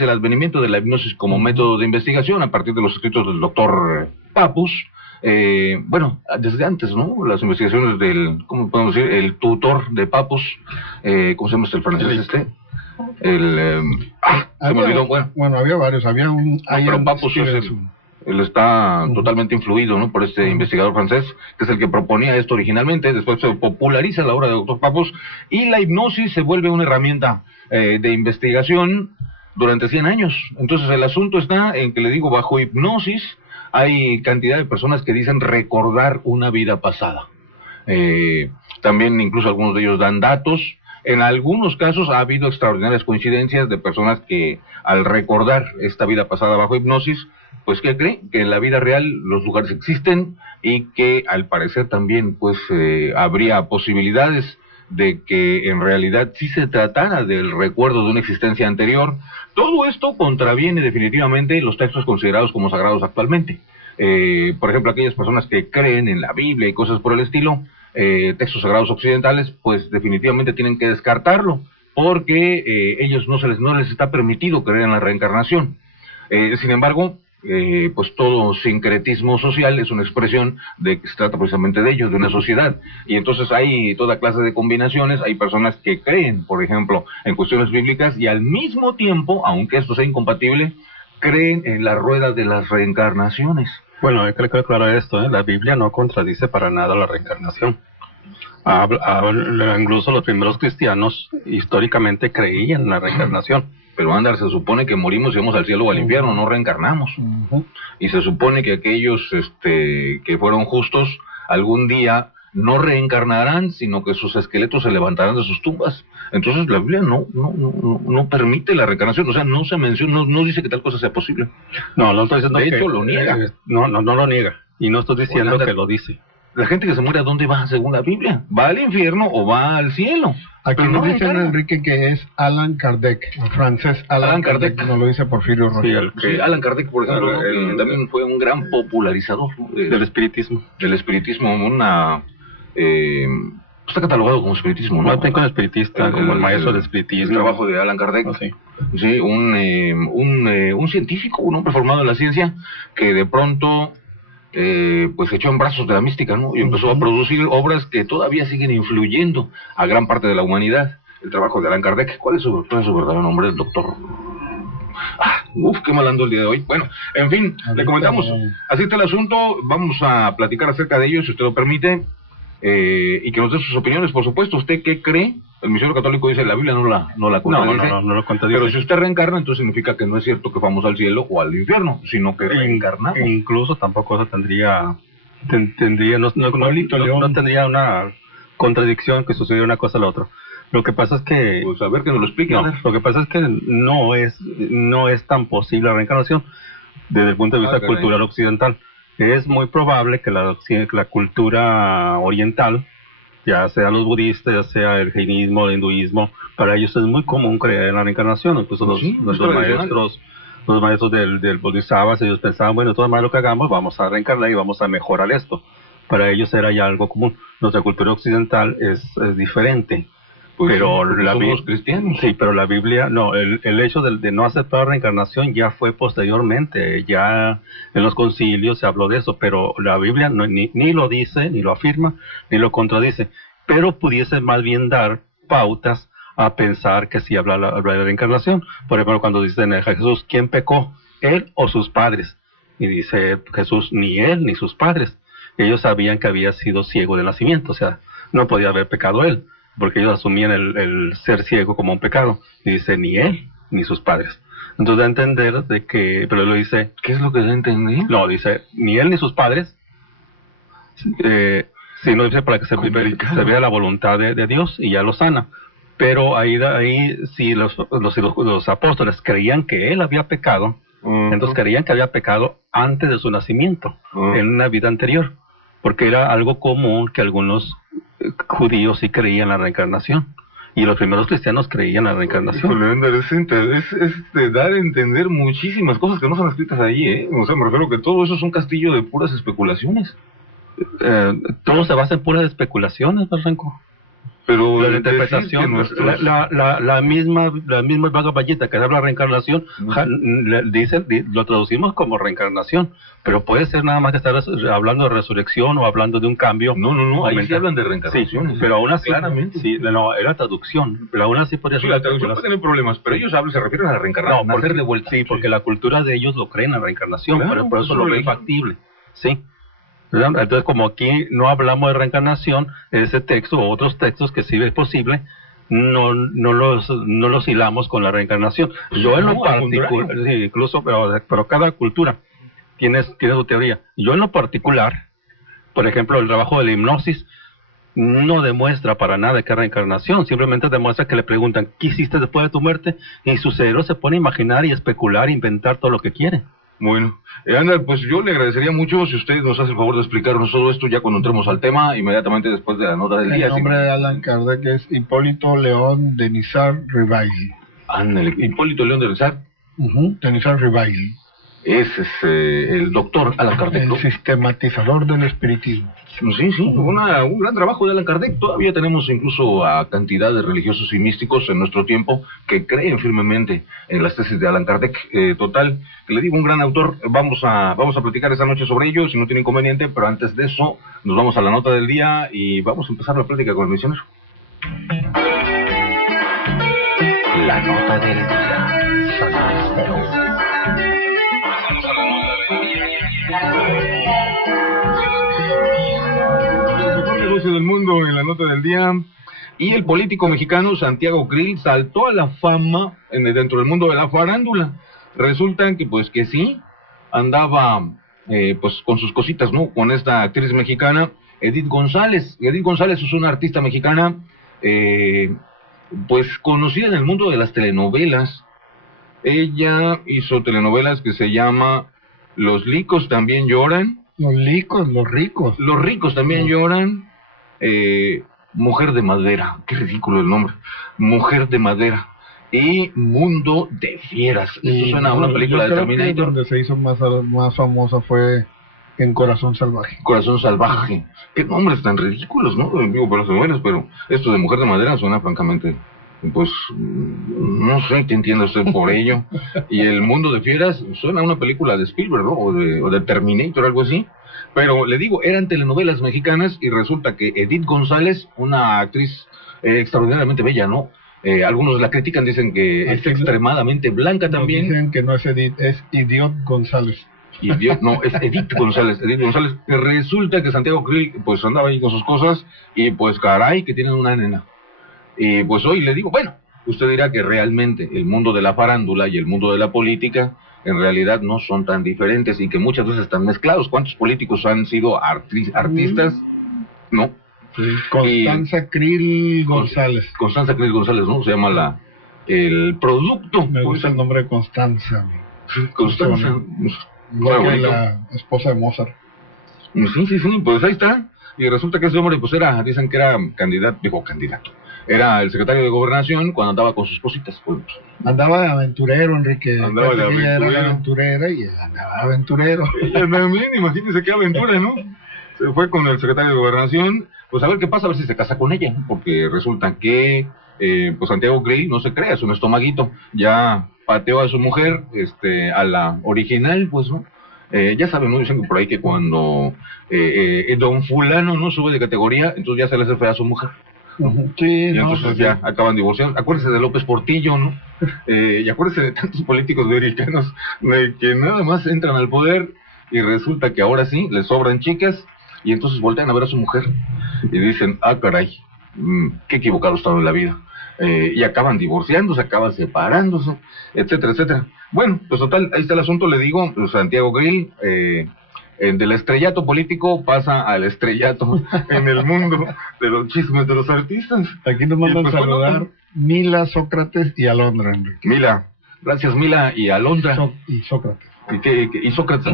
el advenimiento de la hipnosis como método de investigación a partir de los escritos del doctor Papus. Bueno, desde antes, ¿no? Las investigaciones del, ¿cómo podemos decir? El tutor de Papus, ¿cómo se llama el francés este? Se me olvidó, bueno, había varios, había un... pero Papus él está totalmente influido, ¿no? Por este investigador francés, que es el que proponía esto originalmente. Después se populariza la obra de doctor Papus y la hipnosis se vuelve una herramienta de investigación durante 100 años. Entonces el asunto está en que, le digo, bajo hipnosis hay cantidad de personas que dicen recordar una vida pasada. También incluso algunos de ellos dan datos. En algunos casos ha habido extraordinarias coincidencias de personas que al recordar esta vida pasada bajo hipnosis, pues ¿qué creen? Que en la vida real los lugares existen y que al parecer también pues habría posibilidades de que en realidad sí se tratara del recuerdo de una existencia anterior. Todo esto contraviene definitivamente los textos considerados como sagrados actualmente. Por ejemplo, aquellas personas que creen en la Biblia y cosas por el estilo, textos sagrados occidentales, pues definitivamente tienen que descartarlo, porque ellos no les está permitido creer en la reencarnación. Sin embargo, pues todo sincretismo social es una expresión de que se trata precisamente de ello, de una sociedad, y entonces hay toda clase de combinaciones. Hay personas que creen, por ejemplo, en cuestiones bíblicas y al mismo tiempo, aunque esto sea incompatible, creen en la rueda de las reencarnaciones. Bueno, hay que aclarar esto, la Biblia no contradice para nada la reencarnación. Incluso los primeros cristianos históricamente creían en la reencarnación. Pero Andar, se supone que morimos y vamos al cielo o al infierno, no reencarnamos. Y se supone que aquellos que fueron justos algún día no reencarnarán, sino que sus esqueletos se levantarán de sus tumbas. Entonces la Biblia no permite la reencarnación, o sea, no se menciona, no dice que tal cosa sea posible. No estoy diciendo de hecho, lo niega. No lo niega, y no estoy diciendo que lo dice. La gente que se muere, ¿a dónde va según la Biblia? ¿Va al infierno o va al cielo? Aquí nos dice Enrique que es Allan Kardec, el francés Allan Kardec, no lo dice Porfirio Roger. Sí, Allan Kardec, por ejemplo, también fue un gran popularizador, ¿no? Del espiritismo. Del espiritismo, está catalogado como espiritismo, ¿no? No tengo espiritista, como el maestro del espiritismo. El trabajo de Allan Kardec. Sí, un científico, un hombre formado en la ciencia, que de pronto pues se echó en brazos de la mística, ¿no? Y empezó a producir obras que todavía siguen influyendo a gran parte de la humanidad. El trabajo de Allan Kardec. ¿Cuál es su verdadero nombre? El doctor... qué mal ando el día de hoy. Bueno, en fin, le comentamos. Así está el asunto. Vamos a platicar acerca de ello, si usted lo permite. Y que nos dé sus opiniones, por supuesto. ¿Usted qué cree? El misionero católico dice la Biblia no la contradice. No lo contradice. Pero si usted reencarna, entonces significa que no es cierto que vamos al cielo o al infierno, sino que reencarnamos. Incluso tampoco eso no tendría una contradicción que sucediera una cosa a la otra. Lo que pasa es que... Pues a ver que nos lo explique. Lo que pasa es que no es tan posible la reencarnación desde el punto de vista cultural occidental. Es muy probable que la cultura oriental, ya sea los budistas, ya sea el jainismo, el hinduismo, para ellos es muy común creer en la reencarnación. Incluso los maestros del Bodhisattvas, ellos pensaban, bueno, todo lo que hagamos, vamos a reencarnar y vamos a mejorar esto. Para ellos era ya algo común. Nuestra cultura occidental es diferente. Pues pero somos cristianos. Sí, pero la Biblia, el hecho de no aceptar la reencarnación ya fue posteriormente, ya en los concilios se habló de eso, pero la Biblia ni lo dice, ni lo afirma, ni lo contradice, pero pudiese más bien dar pautas a pensar que sí habla de reencarnación. Por ejemplo, cuando dicen a Jesús, ¿quién pecó? ¿Él o sus padres? Y dice Jesús, ni él ni sus padres. Ellos sabían que había sido ciego de nacimiento, o sea, no podía haber pecado él, porque ellos asumían el ser ciego como un pecado. Y dice, ni él, ni sus padres. Entonces da a entender de que, pero él lo dice... ¿Qué es lo que da a entender? No, dice, ni él ni sus padres, sino dice para que se vea la voluntad de Dios y ya lo sana. Pero ahí si los apóstoles creían que él había pecado, entonces creían que había pecado antes de su nacimiento, en una vida anterior, porque era algo común que algunos judíos sí creían en la reencarnación, y los primeros cristianos creían en la reencarnación. Es dar a entender muchísimas cosas que no son escritas ahí, ¿eh? O sea, me refiero que todo eso es un castillo de puras especulaciones. Todo se basa en puras especulaciones, Barranco. Pero la interpretación, nuestros... la misma Bhagavad Gita que habla de reencarnación, lo traducimos como reencarnación, pero puede ser nada más que estar hablando de resurrección o hablando de un cambio. No, ahí sí hablan de reencarnación. Sí, pero aún así, claramente. Sí, no, era traducción, pero aún así podría ser. Sí, la traducción puede tener problemas, pero ellos se refieren a la reencarnación, nacer de vuelta. Sí, porque la cultura de ellos lo creen en la reencarnación, claro, por eso lo ven factible, sí. Entonces, como aquí no hablamos de reencarnación, ese texto o otros textos que sí es posible, no los hilamos con la reencarnación. Yo en lo particular, sí, incluso, pero cada cultura tiene su teoría. Yo en lo particular, por ejemplo, el trabajo de la hipnosis no demuestra para nada que es reencarnación, simplemente demuestra que le preguntan ¿qué hiciste después de tu muerte? Y su cerebro se pone a imaginar y especular, inventar todo lo que quiere. Bueno, Ander, pues yo le agradecería mucho si usted nos hace el favor de explicarnos todo esto ya cuando entremos al tema, inmediatamente después de la nota del día. El nombre de Allan Kardec es Hipólito León de Nizar-Rivail. Ándale, Hipólito León de Nizar. De Nizar-Rivail. Ese es el doctor Allan Kardec, el sistematizador del espiritismo. Sí, un gran trabajo de Allan Kardec. Todavía tenemos incluso a cantidad de religiosos y místicos en nuestro tiempo que creen firmemente en las tesis de Allan Kardec. Total, le digo, un gran autor. Vamos a platicar esta noche sobre ello, si no tiene inconveniente, pero antes de eso nos vamos a la nota del día y vamos a empezar la plática con el misionero. La nota del día. El mejor negocio del mundo en la nota del día. Y el político mexicano Santiago Krill saltó a la fama dentro del mundo de la farándula. Resulta que sí andaba pues con sus cositas, ¿no? Con esta actriz mexicana Edith González. Edith González es una artista mexicana pues conocida en el mundo de las telenovelas. Ella hizo telenovelas que se llama Los licos también lloran. Los ricos. Los ricos también lloran. Mujer de madera. Qué ridículo el nombre. Mujer de madera. Y Mundo de fieras. Esto suena a una película de Terminator. Donde se hizo más famosa fue en Corazón Salvaje. Corazón Salvaje. Qué nombres tan ridículos, ¿no? Digo, pero son buenos, pero esto de Mujer de madera suena francamente... Pues no sé qué entiende usted por ello. Y el Mundo de Fieras suena a una película de Spielberg, ¿no? o de Terminator, algo así. Pero le digo, eran telenovelas mexicanas y resulta que Edith González, una actriz extraordinariamente bella, ¿no? Algunos la critican, dicen que es extremadamente blanca también. Dicen que no es Edith, es Idiot González. No, es Edith González. Edith González. Resulta que Santiago Krill pues andaba ahí con sus cosas y pues caray que tienen una nena. Y pues hoy le digo, bueno, usted dirá que realmente el mundo de la farándula y el mundo de la política en realidad no son tan diferentes y que muchas veces están mezclados. ¿Cuántos políticos han sido artistas? No. Sí, Constanza Krill González. Constanza Krill González, ¿no? Se llama el producto. Me gusta el nombre de Constanza. Constanza. Igual que la esposa de Mozart. Sí, pues ahí está. Y resulta que ese hombre, pues dicen que era candidato. Era el secretario de Gobernación cuando andaba con sus cositas. Pues. Andaba de aventurero, Enrique. Andaba de aventurero. Ella era aventurera y él andaba de aventurero. Ella también, imagínense qué aventura, ¿no? Se fue con el secretario de Gobernación, pues a ver qué pasa, a ver si se casa con ella, porque resulta que pues Santiago Krill no se crea, es un estomaguito, ya pateó a su mujer, a la original, pues, ¿no? Ya saben, ¿no? Dicen por ahí que cuando don fulano no sube de categoría, entonces ya se le hace fea a su mujer. Sí, y entonces ya acaban divorciando. Acuérdense de López Portillo, ¿no? Y acuérdense de tantos políticos americanos que nada más entran al poder y resulta que ahora sí les sobran chicas y entonces voltean a ver a su mujer y dicen, caray, qué equivocado están en la vida. Y acaban divorciándose, acaban separándose, etcétera, etcétera. Bueno, pues total, ahí está el asunto, le digo, Santiago Krill, del estrellato político pasa al estrellato en el mundo de los chismes de los artistas. Aquí nos mandan pues, saludar Mila, Sócrates y Alondra, Enrique. Mila, gracias Mila y Alondra. Y Sócrates. Y Sócrates,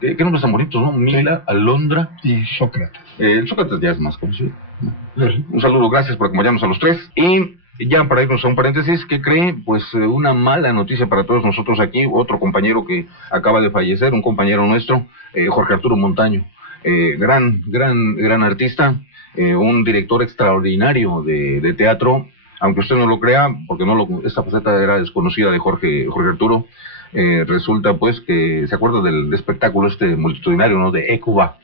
¿qué nombres tan bonitos, ¿no? Mila, Alondra y Sócrates. Sócrates ya es más conocido. Un saludo, gracias por acompañarnos a los tres. Y ya para irnos a un paréntesis, ¿qué cree? Pues una mala noticia para todos nosotros aquí, otro compañero que acaba de fallecer, un compañero nuestro, Jorge Arturo Montaño, gran artista, un director extraordinario de teatro, aunque usted no lo crea, porque esta faceta era desconocida de Jorge Arturo. Resulta pues que se acuerda del espectáculo multitudinario, ¿no? De Hécuba.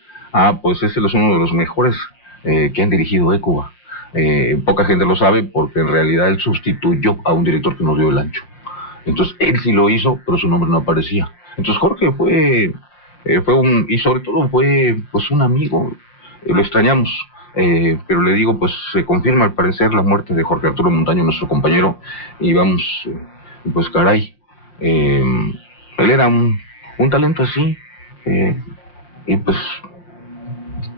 Pues ese es uno de los mejores que han dirigido Hécuba. Poca gente lo sabe porque en realidad él sustituyó a un director que nos dio el ancho. Entonces él sí lo hizo, pero su nombre no aparecía. Entonces Jorge y sobre todo fue pues un amigo. Lo extrañamos. Pero le digo, pues se confirma al parecer la muerte de Jorge Arturo Montaño, nuestro compañero, y vamos, pues caray, él era un talento así, y pues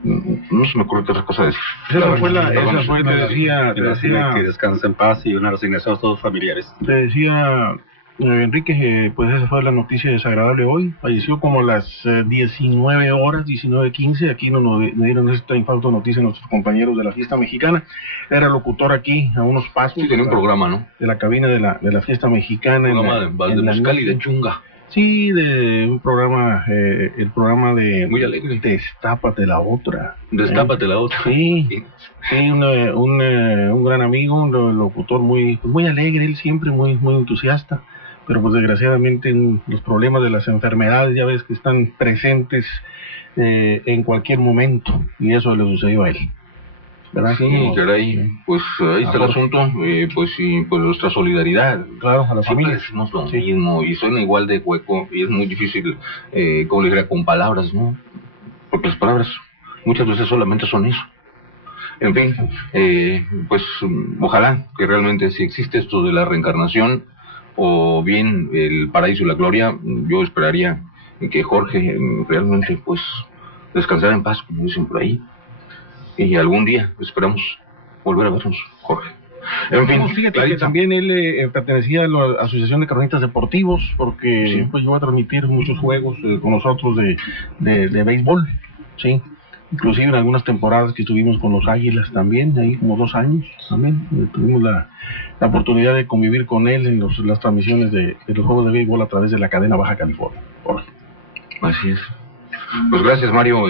no se me ocurre qué otra cosa decir. Esa fue que decía, que descanse en paz y una resignación a todos los familiares. Te decía Enrique, pues esa fue la noticia desagradable hoy. Falleció como a las 19 horas, 19:15. Aquí nos dieron esta infausta noticia nuestros compañeros de la fiesta mexicana. Era locutor aquí, a unos pasos. Sí, tenía un programa, ¿no? De la cabina de la fiesta mexicana. Un programa de Mezcal y de Chunga. Sí, de un programa, el programa de... Muy alegre. Destápate la otra. Destápate la otra. Sí, un gran amigo, un locutor muy alegre, él siempre muy entusiasta. Pero pues desgraciadamente los problemas de las enfermedades ya ves que están presentes en cualquier momento, y eso le sucedió a él, ¿verdad? Sí, caray, pues ahí está el asunto. Pues sí, pues nuestra solidaridad. Claro, a la familia. Decimos lo mismo y suena igual de hueco y es muy difícil, como le diría, con palabras, ¿no? Porque las palabras muchas veces solamente son eso. En fin, pues ojalá que realmente si existe esto de la reencarnación o bien el paraíso y la gloria, yo esperaría que Jorge realmente pues descansara en paz, como dicen por ahí, y algún día esperamos volver a vernos, Jorge. En fin, fíjate que también él pertenecía a la Asociación de Cronistas Deportivos, porque sí, pues llegó a transmitir muchos juegos con nosotros de béisbol, sí. Inclusive en algunas temporadas que estuvimos con los Águilas también, ahí como 2 años también, tuvimos la oportunidad de convivir con él en las transmisiones de los juegos de béisbol a través de la cadena Baja California. Así es. Pues gracias, Mario.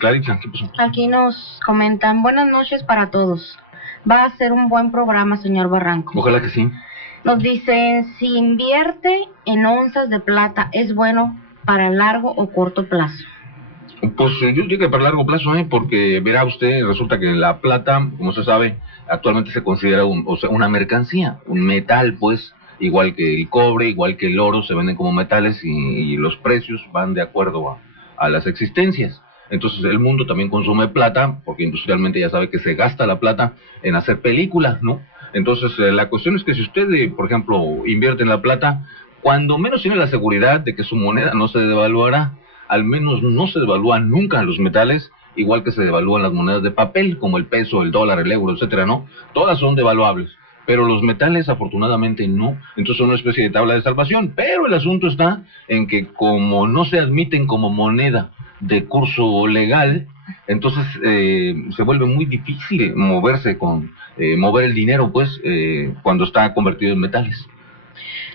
Clarita, ¿qué pasó? Aquí nos comentan, buenas noches para todos. Va a ser un buen programa, señor Barranco. Ojalá que sí. Nos dicen, si invierte en onzas de plata, ¿es bueno para largo o corto plazo? Pues yo digo que para largo plazo, porque verá usted, resulta que la plata, como se sabe, actualmente se considera una mercancía, un metal, pues, igual que el cobre, igual que el oro, se venden como metales y los precios van de acuerdo a las existencias. Entonces el mundo también consume plata, porque industrialmente ya sabe que se gasta la plata en hacer películas, ¿no? Entonces la cuestión es que si usted, por ejemplo, invierte en la plata, cuando menos tiene la seguridad de que su moneda no se devaluará, al menos no se devalúan nunca los metales, igual que se devalúan las monedas de papel, como el peso, el dólar, el euro, etcétera, ¿no? Todas son devaluables, pero los metales afortunadamente no. Entonces son una especie de tabla de salvación, pero el asunto está en que como no se admiten como moneda de curso legal, entonces se vuelve muy difícil mover el dinero, pues, cuando está convertido en metales.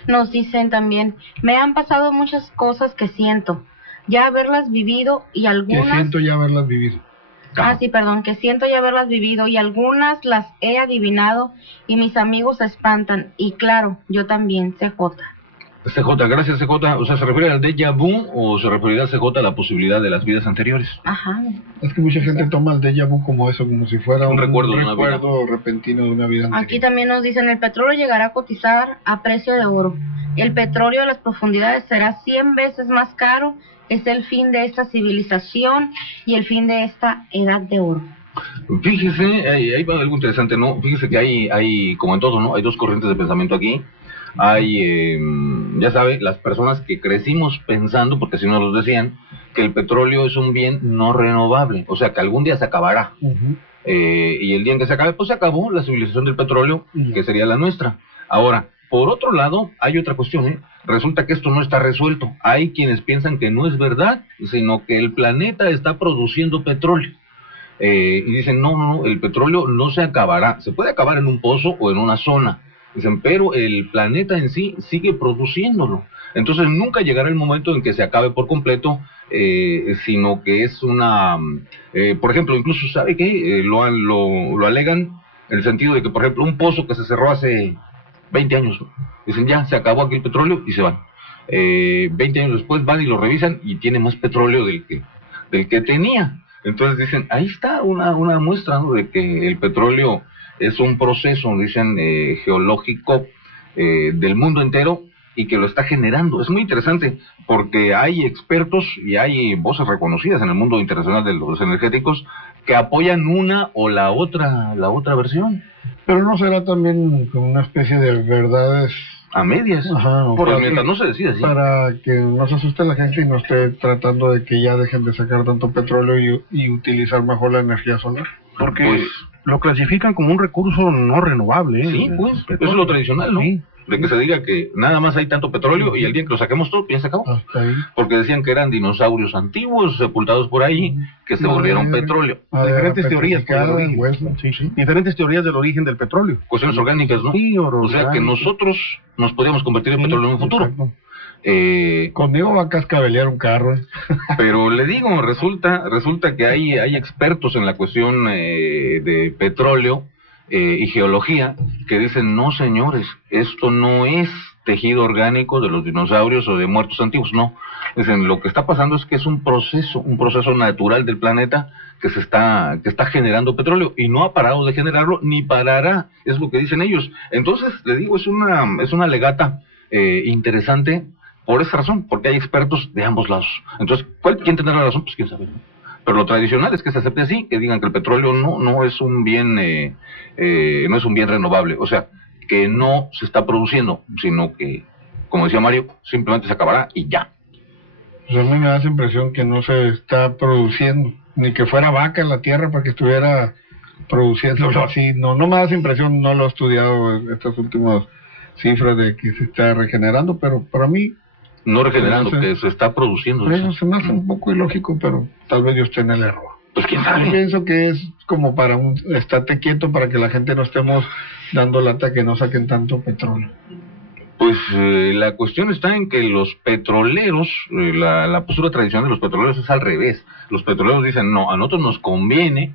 Nos dicen también, me han pasado muchas cosas que siento ya haberlas vivido y algunas... Que siento ya haberlas vivido. Sí, perdón, que siento ya haberlas vivido y algunas las he adivinado y mis amigos se espantan. Y claro, yo también, CJ. CJ, gracias CJ. O sea, ¿se refiere al déjà vu o se referirá CJ a la posibilidad de las vidas anteriores? Ajá. Es que mucha gente toma el déjà vu como eso, como si fuera un recuerdo repentino de una vida anterior. Aquí también nos dicen, el petróleo llegará a cotizar a precio de oro. El petróleo de las profundidades será 100 veces más caro. Es el fin de esta civilización y el fin de esta edad de oro. Fíjese, ahí va algo interesante, ¿no? Fíjese que hay como en todo, ¿no? Hay dos corrientes de pensamiento aquí. Hay, ya sabe, las personas que crecimos pensando, porque así nos lo decían, que el petróleo es un bien no renovable, o sea, que algún día se acabará. Y el día en que se acabe, pues se acabó la civilización del petróleo, que sería la nuestra. Ahora, por otro lado, hay otra cuestión, Resulta que esto no está resuelto. Hay quienes piensan que no es verdad, sino que el planeta está produciendo petróleo. Y dicen, no, el petróleo no se acabará. Se puede acabar en un pozo o en una zona, Dicen, pero el planeta en sí sigue produciéndolo. Entonces nunca llegará el momento en que se acabe por completo, sino que es una... por ejemplo, incluso, ¿sabe qué? Lo alegan en el sentido de que, por ejemplo, un pozo que se cerró hace 20 años, ¿no? Dicen, ya, se acabó aquí el petróleo y se van. 20 años después van y lo revisan y tiene más petróleo del que tenía. Entonces dicen, ahí está una muestra, ¿no?, de que el petróleo es un proceso, dicen, geológico del mundo entero y que lo está generando. Es muy interesante porque hay expertos y hay voces reconocidas en el mundo internacional de los energéticos que apoyan una o la otra versión. Pero no será también como una especie de verdades A medias. Ajá, Porque mientras no se decida así. para que no se asuste la gente y no esté tratando de que ya dejen de sacar tanto petróleo y utilizar mejor la energía solar. Porque Pues, lo clasifican como un recurso no renovable. sí, pues, eso es lo tradicional, ¿no? Sí. De que se diga que nada más hay tanto petróleo y el día que lo saquemos todo, ya se acabó. Hasta ahí. Porque decían que eran dinosaurios antiguos sepultados por ahí que se volvieron petróleo. Diferentes teorías por el origen. Hueso. Sí, sí. Diferentes teorías del origen del petróleo. Cuestiones orgánicas, ¿no? Sí, O sea que nosotros nos podríamos convertir en petróleo en un futuro. Exacto. Eh, Conmigo va a cascabelear un carro. pero le digo, resulta que hay expertos en la cuestión de petróleo y geología que dicen, no señores, esto no es tejido orgánico de los dinosaurios o de muertos antiguos, no. Dicen, lo que está pasando es que es un proceso natural del planeta que está generando petróleo y no ha parado de generarlo ni parará, es lo que dicen ellos. Entonces, le digo, es una legata interesante por esa razón, porque hay expertos de ambos lados. Entonces, ¿quién tendrá la razón? Pues quién sabe, ¿no? Pero lo tradicional es que se acepte así, que digan que el petróleo no es un bien no es un bien renovable, o sea, que no se está produciendo, sino que, como decía Mario, simplemente se acabará y ya. Pues a mí me da esa impresión que no se está produciendo, ni que fuera vaca en la tierra para que estuviera produciéndolo así. No me da esa impresión, no lo he estudiado estas últimas cifras de que se está regenerando, pero para mí No regenerando, Entonces, que se está produciendo. por eso se me hace un poco ilógico, pero tal vez yo esté en el error. Pues quién Yo sabe. pienso que es como para estate quieto para que la gente no estemos dando lata que no saquen tanto petróleo. Pues la cuestión está en que los petroleros, la postura tradicional de los petroleros es al revés. Los petroleros dicen, no, a nosotros nos conviene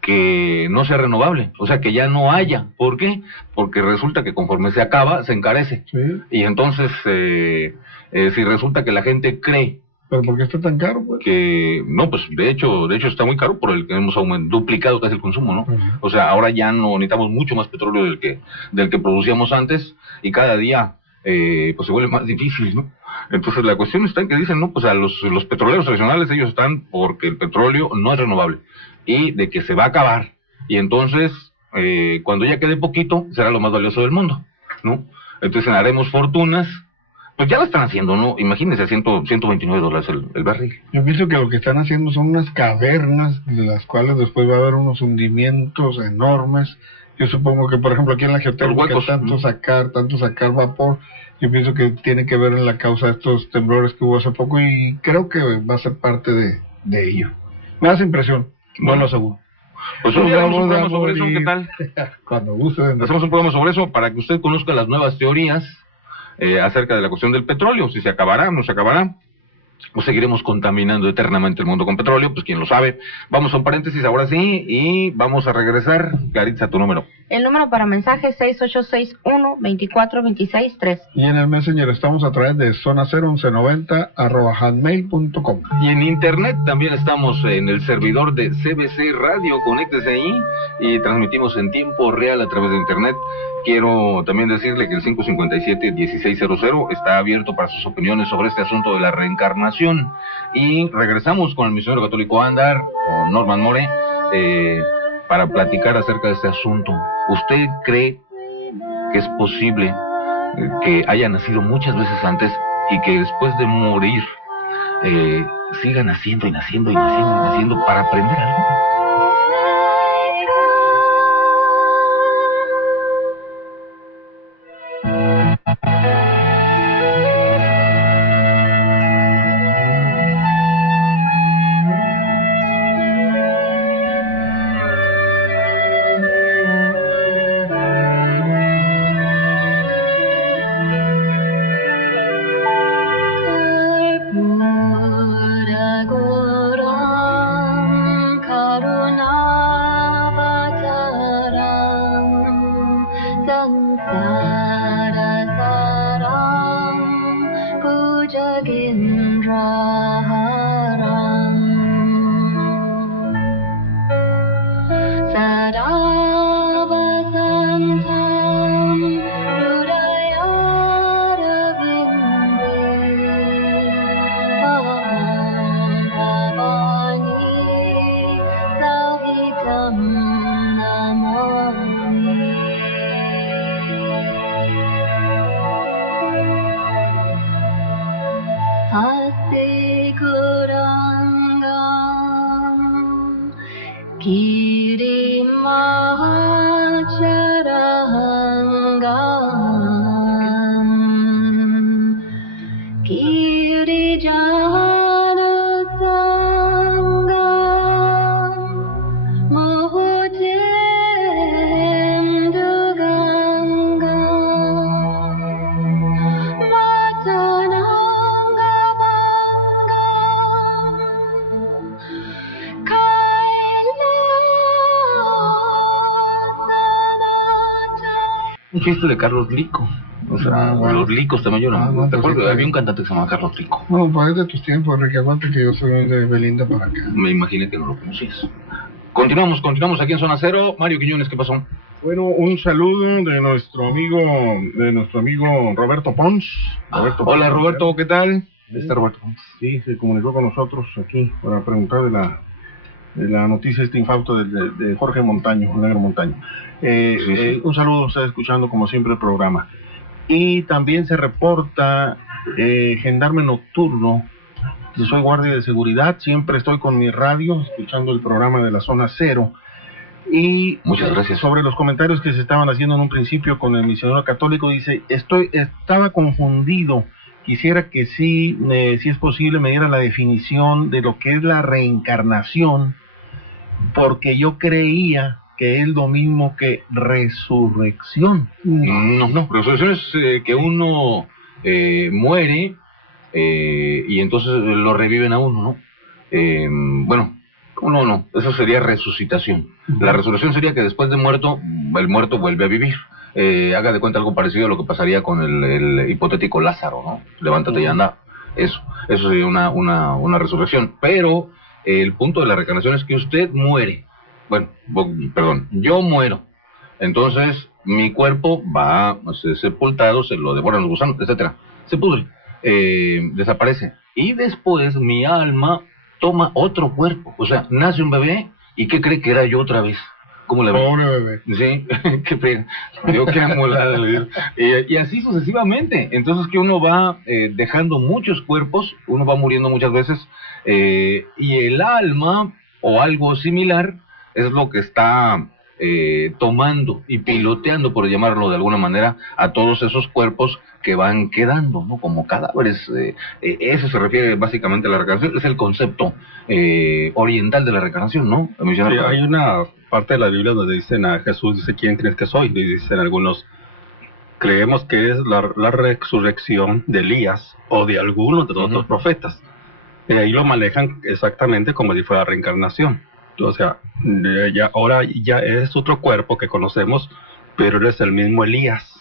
que no sea renovable, o sea, que ya no haya. ¿Por qué? Porque resulta que conforme se acaba, se encarece. ¿Sí? Y entonces, si resulta que la gente cree ¿Pero por qué está tan caro, pues? que, no, pues de hecho está muy caro por el que hemos duplicado casi el consumo, ¿no? Ujú. O sea, ahora ya no necesitamos mucho más petróleo del que producíamos antes y cada día pues se vuelve más difícil, ¿no? Entonces la cuestión está en que dicen, no, pues a los petroleros tradicionales ellos están porque el petróleo no es renovable y de que se va a acabar y entonces cuando ya quede poquito será lo más valioso del mundo, ¿no? Entonces haremos fortunas. Pues ya lo están haciendo, ¿no? Imagínense, $129 el barril. Yo pienso que lo que están haciendo son unas cavernas de las cuales después va a haber unos hundimientos enormes. Yo supongo que, por ejemplo, aquí en la geotérmica, Los huecos. tanto sacar vapor, yo pienso que tiene que ver en la causa de estos temblores que hubo hace poco y creo que va a ser parte de ello. Me da esa impresión, no Bueno. lo aseguro. Pues hoy hacemos un programa sobre eso, ¿qué tal? Cuando gusten. Hacemos un programa sobre eso para que usted conozca las nuevas teorías acerca de la cuestión del petróleo, si se acabará, no se acabará, o seguiremos contaminando eternamente el mundo con petróleo, pues quién lo sabe. Vamos a un paréntesis ahora sí y vamos a regresar. Caritza, tu número. El número para mensajes 6861-24263. Y en el Messenger estamos a través de zona01190@hotmail.com. Y en internet también estamos en el servidor de CBC Radio, conéctese ahí y transmitimos en tiempo real a través de internet. Quiero también decirle que el 557-1600 está abierto para sus opiniones sobre este asunto de la reencarnación. Y regresamos con el misionero católico Andar, con Norman More, para platicar acerca de este asunto. ¿Usted cree que es posible que haya nacido muchas veces antes y que después de morir siga naciendo y naciendo y naciendo y naciendo para aprender algo? Un chiste de Carlos Lico. O sea, bueno. los licos también yo no. no, ¿Te acuerdas? sí, Había un cantante que se llamaba Carlos Lico. No, pues es de tus tiempos, Enrique. Aguanta que yo soy de Belinda para acá. Me imaginé que no lo conocías. Continuamos aquí en Zona Cero. Mario Quiñones, ¿qué pasó? Bueno, un saludo de nuestro amigo Roberto Pons. Hola Roberto, ¿qué tal? Roberto Pons. Sí, se comunicó con nosotros aquí para preguntar de la noticia infausto de Jorge Montaño, Negro Montaño. Sí. Un saludo, está escuchando como siempre el programa. Y también se reporta gendarme nocturno. Yo soy guardia de seguridad, siempre estoy con mi radio escuchando el programa de la Zona Cero. Y muchas gracias. Sobre los comentarios que se estaban haciendo en un principio con el misionero católico, dice, estaba confundido. Quisiera que sí, si es posible, me diera la definición de lo que es la reencarnación, porque yo creía que es lo mismo que resurrección. No, resurrección es que uno muere y entonces lo reviven a uno, ¿no? Bueno, no, eso sería resucitación. La resurrección sería que después de muerto, el muerto vuelve a vivir. Haga de cuenta algo parecido a lo que pasaría con el hipotético Lázaro, ¿no? Levántate y anda. Eso sería una resurrección. Pero el punto de la reencarnación es que usted muere. Bueno, perdón, yo muero. Entonces, mi cuerpo va a ser sepultado, se lo devoran los gusanos, etcétera. Se pudre, desaparece. Y después mi alma toma otro cuerpo. O sea, nace un bebé y ¿qué cree que era yo otra vez? ¿Cómo le ve? Pobre bebé. Sí, qué pena. Yo qué amolada le digo. Y así sucesivamente. Entonces que uno va dejando muchos cuerpos, uno va muriendo muchas veces, y el alma, o algo similar, es lo que está tomando y piloteando, por llamarlo de alguna manera, a todos esos cuerpos que van quedando, ¿no? Como cadáveres. Eso se refiere básicamente a la reencarnación. Es el concepto oriental de la reencarnación, ¿no? Sí, hay una parte de la Biblia donde dicen a Jesús, dice, ¿quién crees que soy? Y dicen algunos, creemos que es la resurrección de Elías o de algunos de los otros profetas. Y ahí lo manejan exactamente como si fuera reencarnación. O sea, ahora ya es otro cuerpo que conocemos, pero eres el mismo Elías.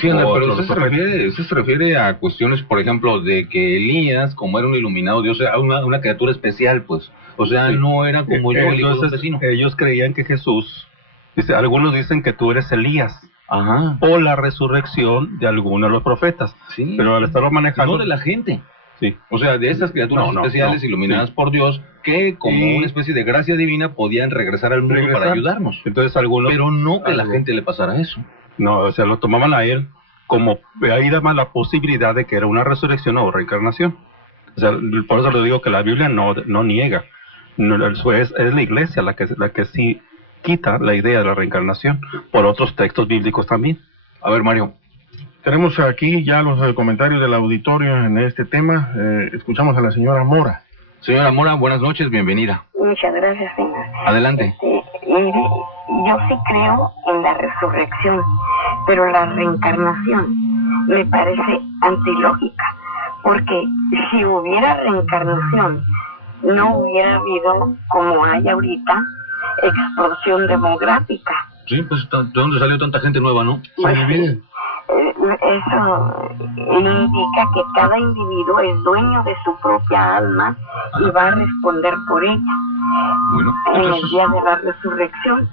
Sí, pero eso se refiere a cuestiones, por ejemplo, de que Elías, como era un iluminado Dios, era una criatura especial, pues. O sea, sí, no era como yo, el hijo de un vecino. Ellos creían que Jesús, algunos dicen que tú eres Elías. Ajá. O la resurrección de alguno de los profetas. Sí. Pero al estarlo manejando... No de la gente. Sí. O sea, de esas criaturas especiales iluminadas por Dios, que como una especie de gracia divina podían regresar al mundo para ayudarnos. Entonces algunos... Pero no que la gente le pasara eso. No, o sea, lo tomaban a él como ahí daba la posibilidad de que era una resurrección o reencarnación. O sea, por eso le digo que la Biblia no niega. No, es la iglesia la que sí quita la idea de la reencarnación por otros textos bíblicos también. A ver, Mario. Tenemos aquí ya los comentarios del auditorio en este tema. Escuchamos a la señora Mora. Señora Mora, buenas noches, bienvenida. Muchas gracias, señor. Adelante. Mire, yo sí creo en la resurrección, pero la reencarnación me parece antilógica, porque si hubiera reencarnación, no hubiera habido, como hay ahorita, explosión demográfica. Sí, pues, ¿de dónde salió tanta gente nueva, no? Pues, eso indica que cada individuo es dueño de su propia alma y va a responder por ella Bueno, en el entonces, día de la resurrección.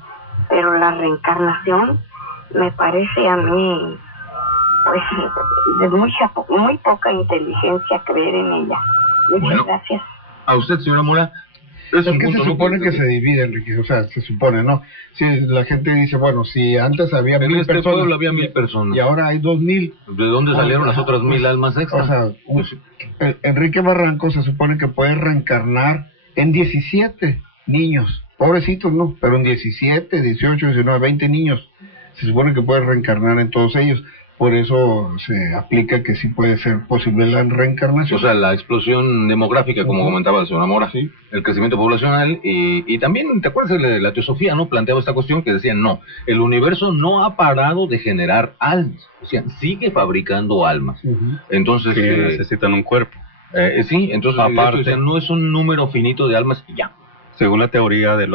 Pero la reencarnación me parece a mí pues de muy poca inteligencia creer en ella. Muchas Bueno. gracias. a usted, señora Mora, es Es un que se punto, ¿no? supone que se divide, Enrique, o sea, se supone, ¿no? Si la gente dice, bueno, si antes había En 1000 este personas pueblo había 1000 personas. y ahora hay 2000, ¿De dónde salieron las otras 1000 almas extra? o sea, Enrique Barranco se supone que puede reencarnar en 17 niños, pobrecitos, ¿no? Pero en 17, 18, 19, 20 niños, se supone que puede reencarnar en todos ellos. Por eso se aplica que sí puede ser posible la reencarnación. O sea, la explosión demográfica, como comentaba el señor Mora, Sí. el crecimiento poblacional, y también, ¿te acuerdas de la teosofía, no? Planteaba esta cuestión que decía, no, el universo no ha parado de generar almas, o sea, sigue fabricando almas. Entonces, Que necesitan un cuerpo. sí, entonces, Aparte- o sea, no es un número finito de almas y ya. Según la teoría del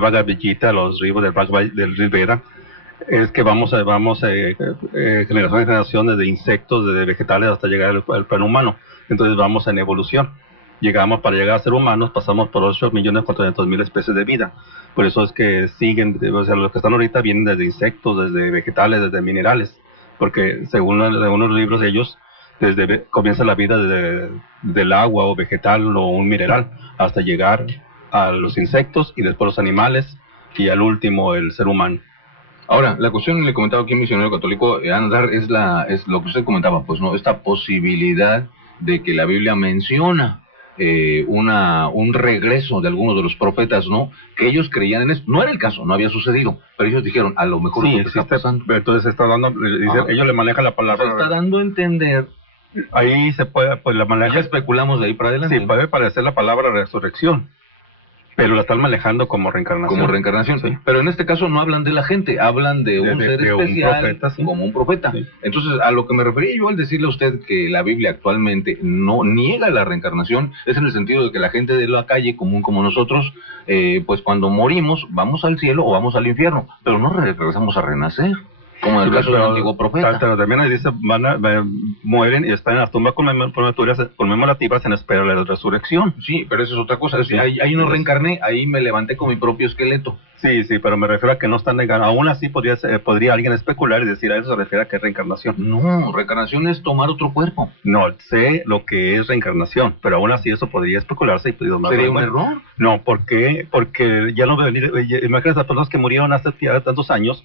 Bhagavad Gita, los libros del Rigveda, es que vamos generación en generación, desde insectos, desde vegetales hasta llegar al plano humano. Entonces vamos en evolución. Para llegar a ser humanos, pasamos por 8.400.000 especies de vida. Por eso es que siguen, o sea, los que están ahorita vienen desde insectos, desde vegetales, desde minerales. Porque según unos libros de ellos, comienza la vida del agua o vegetal o un mineral, hasta llegar a los insectos y después los animales y al último el ser humano. Ahora, la cuestión, le comentaba aquí el misionero católico, Andar, es lo que usted comentaba, pues no, esta posibilidad de que la Biblia menciona un regreso de algunos de los profetas, ¿no? Que ellos creían en eso. No era el caso, no había sucedido, pero ellos dijeron, a lo mejor Sí, es lo que está existe, pasando. entonces está dando, ellos le manejan la Se palabra. está dando a entender, Ahí se puede, pues la ya maneja. especulamos de ahí para adelante, Sí, ¿no? puede parecer la palabra resurrección, pero la están manejando como reencarnación. Como reencarnación. Sí. Pero en este caso no hablan de la gente, hablan de un ser de un especial, profeta, sí. como un profeta. Sí. Entonces, a lo que me refería yo al decirle a usted que la Biblia actualmente no niega la reencarnación, es en el sentido de que la gente de la calle, común como nosotros, pues cuando morimos, vamos al cielo o vamos al infierno, pero no regresamos a renacer, como en el caso del antiguo profeta. Pero también ahí dice, mueren y están en las tumbas conmemorativas en espera de la resurrección. Sí, pero eso es otra cosa. Sí, ahí no reencarné, ahí me levanté con mi propio esqueleto. Sí, pero me refiero a que no están negando. Aún así podría alguien especular y decir, a eso se refiere a que es reencarnación. No, reencarnación es tomar otro cuerpo. No, sé lo que es reencarnación, pero aún así eso podría especularse y podido más. ¿Sería un error? No, ¿por qué? Porque ya no venir. Imagínate a personas que murieron hace tantos años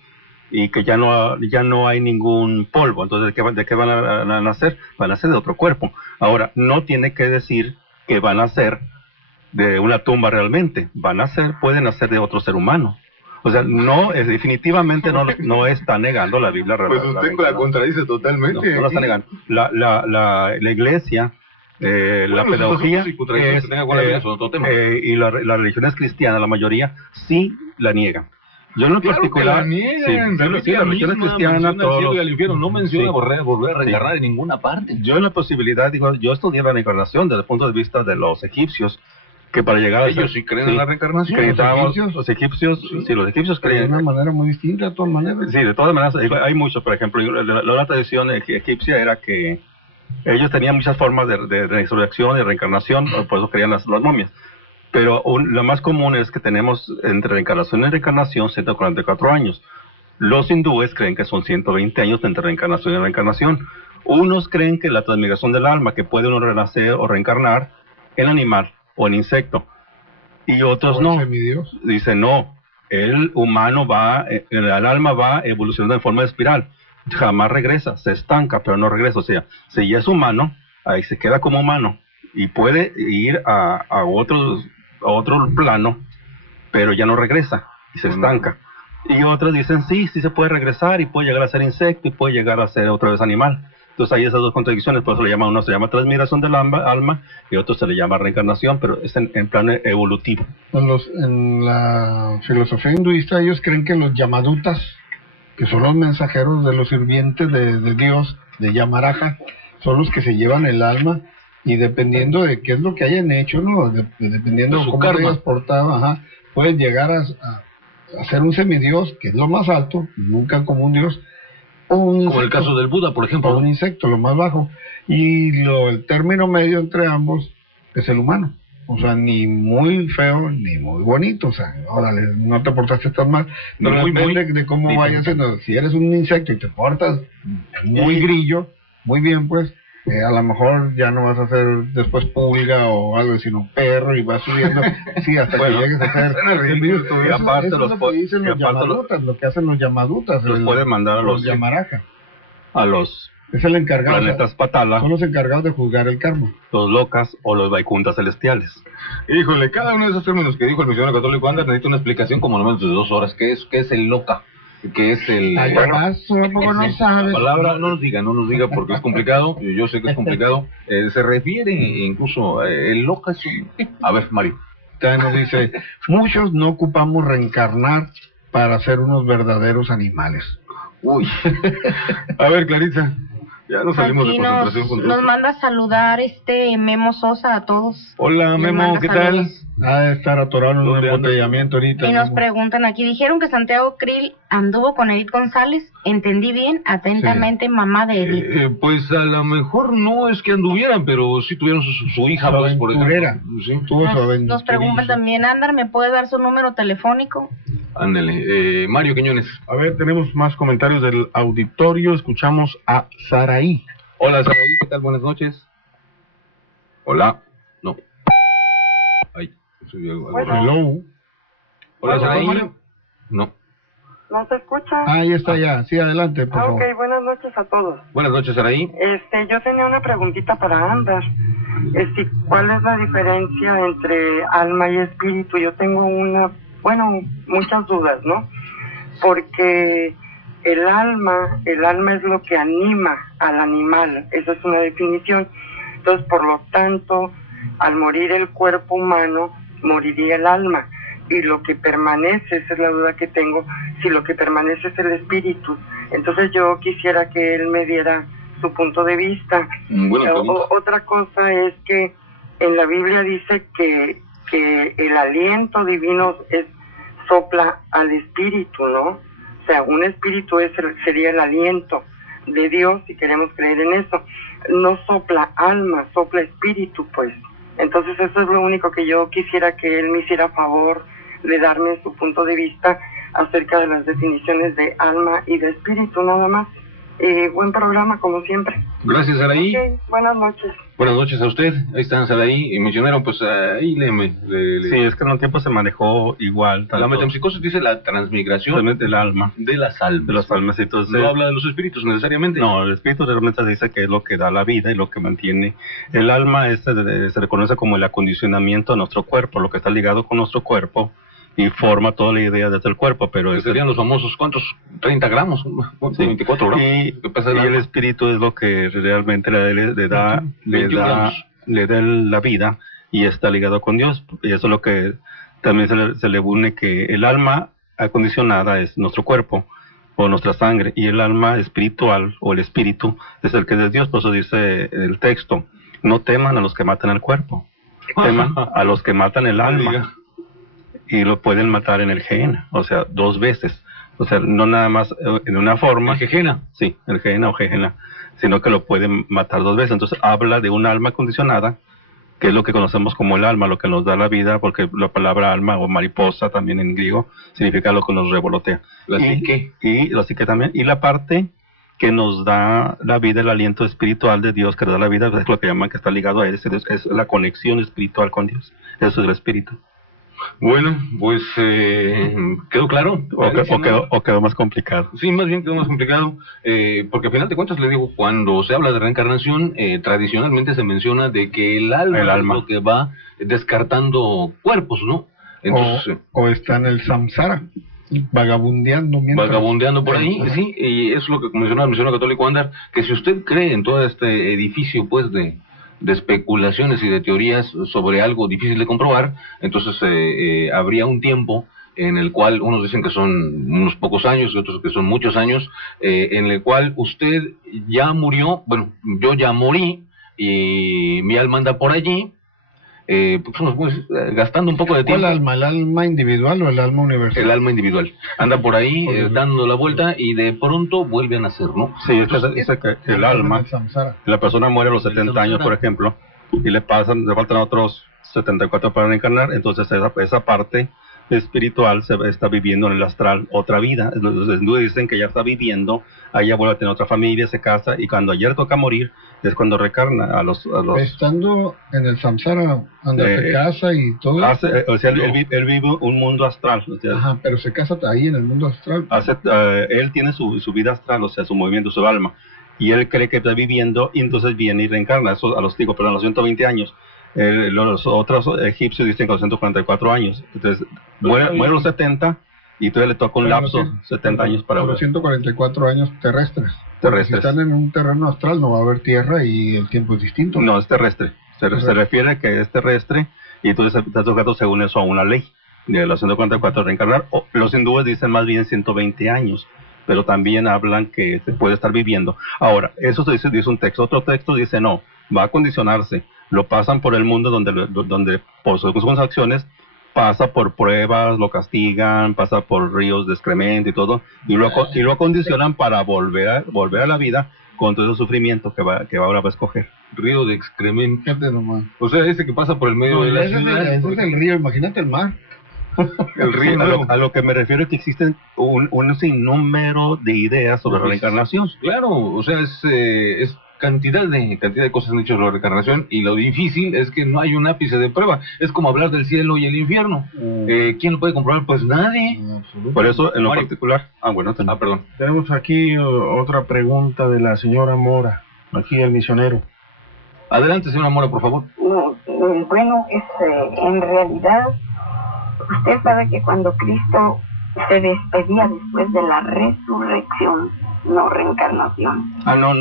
y que ya no hay ningún polvo. Entonces, ¿de qué van a nacer? Van a nacer de otro cuerpo. Ahora, no tiene que decir que van a ser de una tumba realmente. Pueden nacer de otro ser humano. O sea, definitivamente no está negando la Biblia. Pues usted la contradice totalmente. No la está negando. La iglesia, la pedagogía y las religiones cristianas, la mayoría, sí la niegan. Yo en lo particular, la religión cristiana, cielo y al infierno, no menciona sí. volver a reencarnar en ninguna parte. Yo en la posibilidad, yo estudié la reencarnación desde el punto de vista de los egipcios, que para llegar a ellos sí creen en la reencarnación. Los egipcios creen de una manera muy distinta, de todas maneras. Sí, de todas maneras, hay muchos. Por ejemplo, la tradición egipcia era que ellos tenían muchas formas de resurrección y reencarnación, por eso creían las momias. Pero lo más común es que tenemos entre reencarnación y reencarnación 144 años. Los hindúes creen que son 120 años entre reencarnación y reencarnación. Unos creen que la transmigración del alma, que puede uno renacer o reencarnar en animal o en insecto. Y otros no. Dicen no, el alma va evolucionando en forma de espiral. Jamás regresa, se estanca, pero no regresa. O sea, si ya es humano, ahí se queda como humano y puede ir a otro plano, pero ya no regresa y se estanca. Y otros dicen sí se puede regresar y puede llegar a ser insecto y puede llegar a ser otra vez animal. Entonces hay esas dos contradicciones, por eso uno se llama transmigración del alma y otro se le llama reencarnación, pero es en plan evolutivo. En la filosofía hinduista ellos creen que los yamadutas, que son los mensajeros de los sirvientes de Dios, de Yamaraja, son los que se llevan el alma. Y dependiendo de qué es lo que hayan hecho, ¿no? Dependiendo de cómo se hayan portado, pueden llegar a ser un semidios, que es lo más alto, nunca como un dios, O un Como el caso del Buda, por ejemplo. o un insecto, lo más bajo. Y el término medio entre ambos es el humano. O sea, ni muy feo ni muy bonito. O sea, órale, no te portaste tan mal. Pero Muy, depende muy de cómo diferente. vayas siendo. Si eres un insecto y te portas muy grillo, muy bien, pues a lo mejor ya no vas a ser después pulga o algo, sino perro y vas subiendo, sí, hasta Bueno, que llegues a ser suena ridículo. Y aparte eso es los lo po- que dicen y los aparte yamadutas, lo que hacen los yamadutas, los pueden mandar a los yamaraja, planetas es el encargado, o sea, Patala, son los encargados de juzgar el karma. los locas o los vaikuntas celestiales. Híjole, cada uno de esos términos que dijo el misionero católico Ander necesita una explicación como no menos de 2 horas. ¿Qué es el loca? ¿Qué es el...? Allá vas, ¿a poco no La sabes? palabra, no nos diga porque es complicado, yo sé que es complicado. Se refiere incluso, el loca es un... A ver, Mario. También nos dice, muchos no ocupamos reencarnar para ser unos verdaderos animales. Uy. A ver, Clarita. Ya nos salimos Aquí de concentración con nos manda a saludar Memo Sosa a todos. Hola, Les Memo, manda ¿qué saludos. tal? Ha de estar atorado en un ¿Dónde andas? embotellamiento ahorita. Y nos Memo. preguntan aquí, dijeron que Santiago Krill anduvo con Edith González. ¿Entendí bien? Atentamente, mamá de Edith. Pues a lo mejor no es que anduvieran, pero sí tuvieron su hija, Su pues, por aventurera. ejemplo. Sí. Tuvo su Nos aventura. preguntan también, Andar, ¿me puede dar su número telefónico? Ándale. Mario Quiñones. A ver, tenemos más comentarios del auditorio. Escuchamos a Saraí. Hola, Saraí, ¿qué tal? Buenas noches. Hola. No. Ay, subí algo Bueno. raro. Hello. Hola, Saraí. Mario. No. ¿No se escucha? Ahí está ya. Sí, adelante, por favor. Ok, buenas noches a todos. Buenas noches, Saraí. Yo tenía una preguntita para Ander. ¿Cuál es la diferencia entre alma y espíritu? Yo tengo muchas dudas, ¿no? Porque el alma es lo que anima al animal, esa es una definición. Entonces, por lo tanto, al morir el cuerpo humano, moriría el alma. Y lo que permanece, esa es la duda que tengo, si lo que permanece es el espíritu. Entonces yo quisiera que él me diera su punto de vista. Buena pregunta. Otra cosa es que en la Biblia dice que el aliento divino sopla al espíritu, ¿no? O sea, un espíritu sería el aliento de Dios, si queremos creer en eso. No sopla alma, sopla espíritu, pues. Entonces eso es lo único que yo quisiera que él me hiciera favor de darme su punto de vista acerca de las definiciones de alma y de espíritu, nada más. Buen programa, como siempre. Gracias, Saraí. Ok, buenas noches. Buenas noches a usted. Ahí están, Saraí. Y mencionaron, pues, ahí Sí, es que en un tiempo se manejó igual. La tanto metempsicosis dice la transmigración realmente del alma, de las almas. de las almas. Entonces, No habla de los espíritus necesariamente. no, el espíritu realmente dice que es lo que da la vida y lo que mantiene. El alma se reconoce como el acondicionamiento de nuestro cuerpo, lo que está ligado con nuestro cuerpo y forma toda la idea desde el cuerpo, pero Que es serían los famosos, ¿cuántos? 30 gramos, Sí. 24 gramos. y, que pesa y el alma. espíritu es lo que realmente le da 21 gramos. la vida y está ligado con Dios. Y eso es lo que también se le une, que el alma acondicionada es nuestro cuerpo o nuestra sangre, y el alma espiritual o el espíritu es el que es de Dios. Por eso dice el texto, no teman a los que matan el cuerpo, teman a los que matan el alma. Y lo pueden matar en el Gehenna, o sea, 2 veces. O sea, no nada más en una forma. ¿El Gehenna? Sí, el Gehenna o Gehenna, sino que lo pueden matar 2 veces. Entonces habla de un alma condicionada, que es lo que conocemos como el alma, lo que nos da la vida, porque la palabra alma o mariposa también en griego significa lo que nos revolotea. La psique. Y la psique también. Y la parte que nos da la vida, el aliento espiritual de Dios que nos da la vida, es lo que llaman que está ligado a él, es la conexión espiritual con Dios. Eso es el espíritu. Bueno, pues quedó claro. O quedó más complicado. Sí, más bien quedó más complicado, porque al final de cuentas, le digo, cuando se habla de reencarnación, tradicionalmente se menciona de que el alma es lo que va descartando cuerpos, ¿no? Entonces, O está en el samsara, vagabundeando. Vagabundeando por ahí, sí, y es lo que mencionaba el misionero católico Andar, que si usted cree en todo este edificio, pues, de especulaciones y de teorías sobre algo difícil de comprobar, entonces habría un tiempo en el cual unos dicen que son unos pocos años y otros que son muchos años, en el cual usted ya murió, bueno, yo ya morí y mi alma anda por allí, gastando un poco de tiempo. ¿Cuál alma? ¿El alma individual o el alma universal? El alma individual. Anda por ahí dando la vuelta y de pronto vuelve a nacer, ¿no? Sí, dice que el alma, la persona muere a los 70 años, por ejemplo, y le faltan otros 74 para reencarnar, entonces esa parte espiritual se está viviendo en el astral otra vida. Los hindúes dicen que ya está viviendo, ahí ya vuelve a tener otra familia, se casa, y cuando ayer toca morir, es cuando reencarna a los... Estando en el samsara, donde se casa y todo. Él vive un mundo astral. O sea, ajá, pero se casa ahí en el mundo astral. Él tiene su vida astral, o sea, su movimiento, su alma, y él cree que está viviendo, y entonces viene y reencarna. Eso a los 120 años. Los otros egipcios dicen que a los 144 años. Entonces, muere a los 70, y entonces le toca un lapso, 70 años para... Los 144 años terrestres. Si están en un terreno astral no va a haber tierra y el tiempo es distinto. No, es terrestre. Se refiere a que es terrestre, y entonces está tocado según eso a una ley de los 144 reencarnar. Los hindúes dicen más bien 120 años, pero también hablan que se puede estar viviendo. Ahora, eso se dice un texto. Otro texto dice no, va a condicionarse. Lo pasan por el mundo donde por sus acciones pasa por pruebas, lo castigan, pasa por ríos de excremento y todo, y lo acondicionan para volver a la vida con todo ese sufrimiento que ahora va a escoger. Río de excremento. O sea, ese que pasa por el medio de la ciudad. Ese es el río, imagínate el mar. El río. A lo que me refiero es que existen un sinnúmero de ideas sobre la reencarnación. Claro, o sea, es cantidad de cosas han dicho sobre la reencarnación, y lo difícil es que no hay un ápice de prueba. Es como hablar del cielo y el infierno. ¿Quién lo puede comprobar? Pues nadie. Por eso, en lo particular... perdón. Tenemos aquí otra pregunta de la señora Mora, aquí el misionero. Adelante, señora Mora, por favor. Bueno, en realidad, usted sabe que cuando Cristo se despedía después de la resurrección, no reencarnación. No.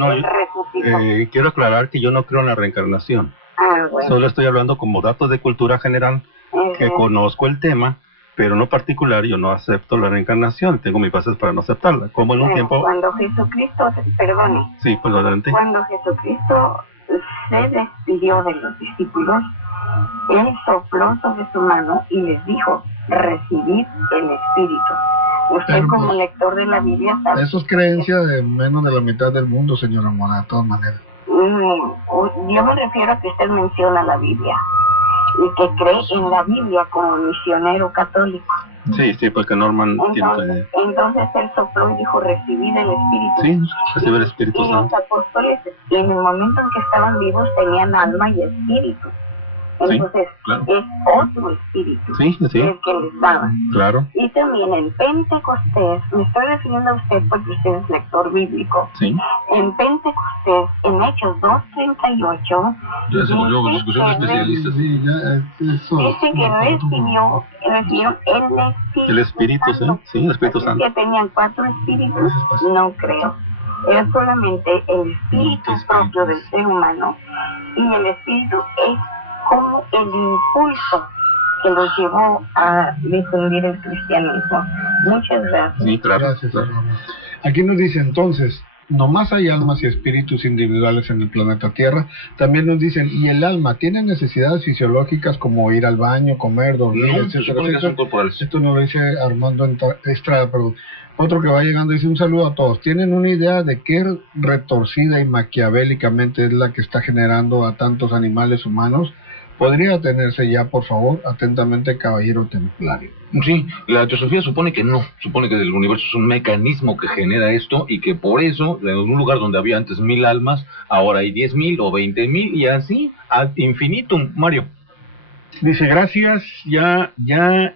Quiero aclarar que yo no creo en la reencarnación. Bueno. Solo estoy hablando como datos de cultura general, que conozco el tema, pero no particular. Yo no acepto la reencarnación. Tengo mis bases para no aceptarla. Como en un tiempo... Cuando Jesucristo, perdone. Sí, pues adelante. Cuando Jesucristo se despidió de los discípulos, Él sopló sobre su mano y les dijo, recibid el Espíritu. Usted como lector de la Biblia sabe... Eso es creencia de menos de la mitad del mundo, señora Mora, de todas maneras. Yo me refiero a que usted menciona la Biblia y que cree en la Biblia como misionero católico. Sí, porque Norman... Entonces él sopló y dijo, recibid el Espíritu. Sí, recibir el Espíritu Santo. Y los apóstoles, en el momento en que estaban vivos, tenían alma y espíritu. Entonces, claro. Es otro espíritu el que les daba. Claro. Y también en Pentecostés, me estoy refiriendo a usted porque usted es lector bíblico. Sí. En Pentecostés, en Hechos 2:38, ya se volvió con discusión especialista. Sí, dice que recibieron el Espíritu Santo. Sí, el Espíritu Santo. Que tenían 4 espíritus, no creo. Era solamente el espíritu propio del ser humano, y el espíritu es como el impulso que los llevó a difundir el cristianismo. Muchas gracias. Sí, claro. Gracias, aquí nos dice entonces, nomás hay almas y espíritus individuales en el planeta Tierra. También nos dicen, ¿y el alma tiene necesidades fisiológicas como ir al baño, comer, dormir, etcétera? Esto nos lo dice Armando Estrada, perdón. Otro que va llegando dice, un saludo a todos. ¿Tienen una idea de qué retorcida y maquiavélicamente es la que está generando a tantos animales humanos? ¿Podría tenerse ya, por favor? Atentamente, caballero templario. Sí, la teosofía supone que no. Supone que el universo es un mecanismo que genera esto, y que por eso, en un lugar donde había antes 1000 almas, ahora hay 10,000 o 20,000, y así ad infinitum. Mario. Dice, gracias, ya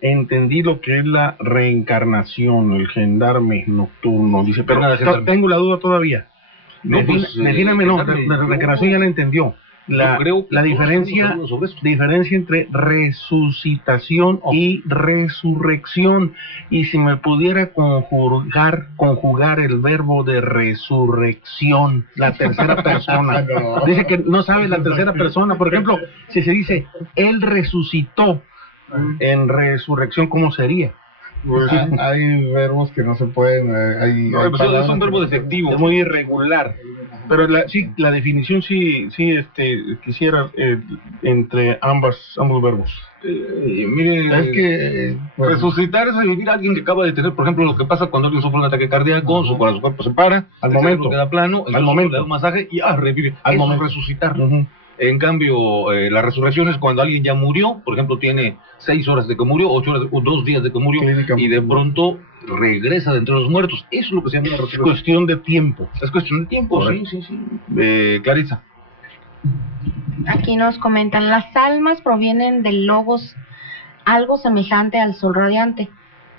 entendí lo que es la reencarnación, el gendarme nocturno. Dice, pero tengo la duda todavía. La reencarnación ya la entendió. La diferencia entre resucitación y resurrección, y si me pudiera conjugar el verbo de resurrección, la tercera persona. Dice que no sabe la tercera persona. Por ejemplo, si se dice él resucitó en resurrección, ¿cómo sería? Pues, hay verbos que no se pueden, hay No, pues es un verbo defectivo. Es muy irregular. Pero la definición sí, quisiera entre ambos verbos. Mire, Es que pues, resucitar es revivir a alguien que acaba de tener, por ejemplo, lo que pasa cuando alguien sufre un ataque cardíaco, su cuerpo se para, al el momento, cerebro queda plano, al momento, le da un masaje y revive. al Eso momento. es resucitar. En cambio, la resurrección es cuando alguien ya murió, por ejemplo, tiene 6 horas de que murió, 8 horas o 2 días de que murió, y de pronto regresa de entre los muertos. Eso es lo que se llama la resurrección. Es cuestión de tiempo. Es cuestión de tiempo, sí. Clarisa. Aquí nos comentan, las almas provienen del logos, algo semejante al sol radiante.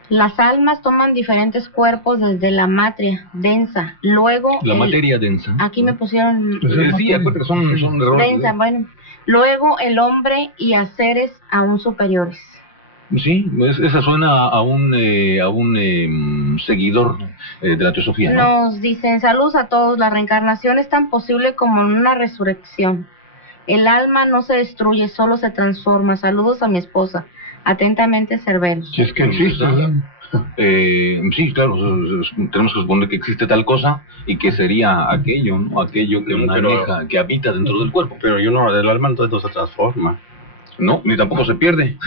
Las almas toman diferentes cuerpos desde la materia densa, luego... La materia densa. Aquí me pusieron... Sí, acuérdate que son errores. Densa, bueno. Luego el hombre y a seres aún superiores. Sí, esa suena a un seguidor de la teosofía, ¿no? Nos dicen, saludos a todos, la reencarnación es tan posible como una resurrección. El alma no se destruye, solo se transforma. Saludos a mi esposa. Atentamente, Cerveros. Si es que existe, ¿verdad? Sí, claro, tenemos que suponer que existe tal cosa y que sería aquello, ¿no? Aquello que maneja, que habita dentro del cuerpo. Pero el alma entonces no se transforma. No, ni tampoco se pierde.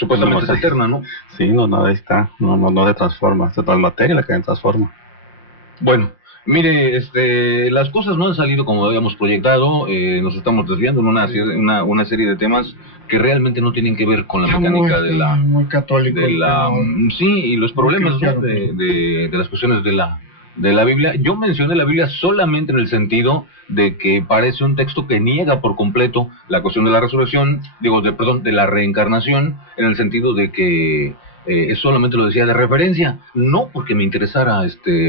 Supuestamente es eterna, ¿no? Sí, no, ahí está. No se transforma. Es la materia la que se transforma. Bueno, mire, las cosas no han salido como habíamos proyectado, nos estamos desviando en una serie de temas que realmente no tienen que ver con la mecánica de la... Muy católico. Sí, y los problemas, ¿no? de las cuestiones de la Biblia. Yo mencioné la Biblia solamente en el sentido de que parece un texto que niega por completo la cuestión de la resurrección, de la reencarnación, en el sentido de que solamente lo decía de referencia, no porque me interesara,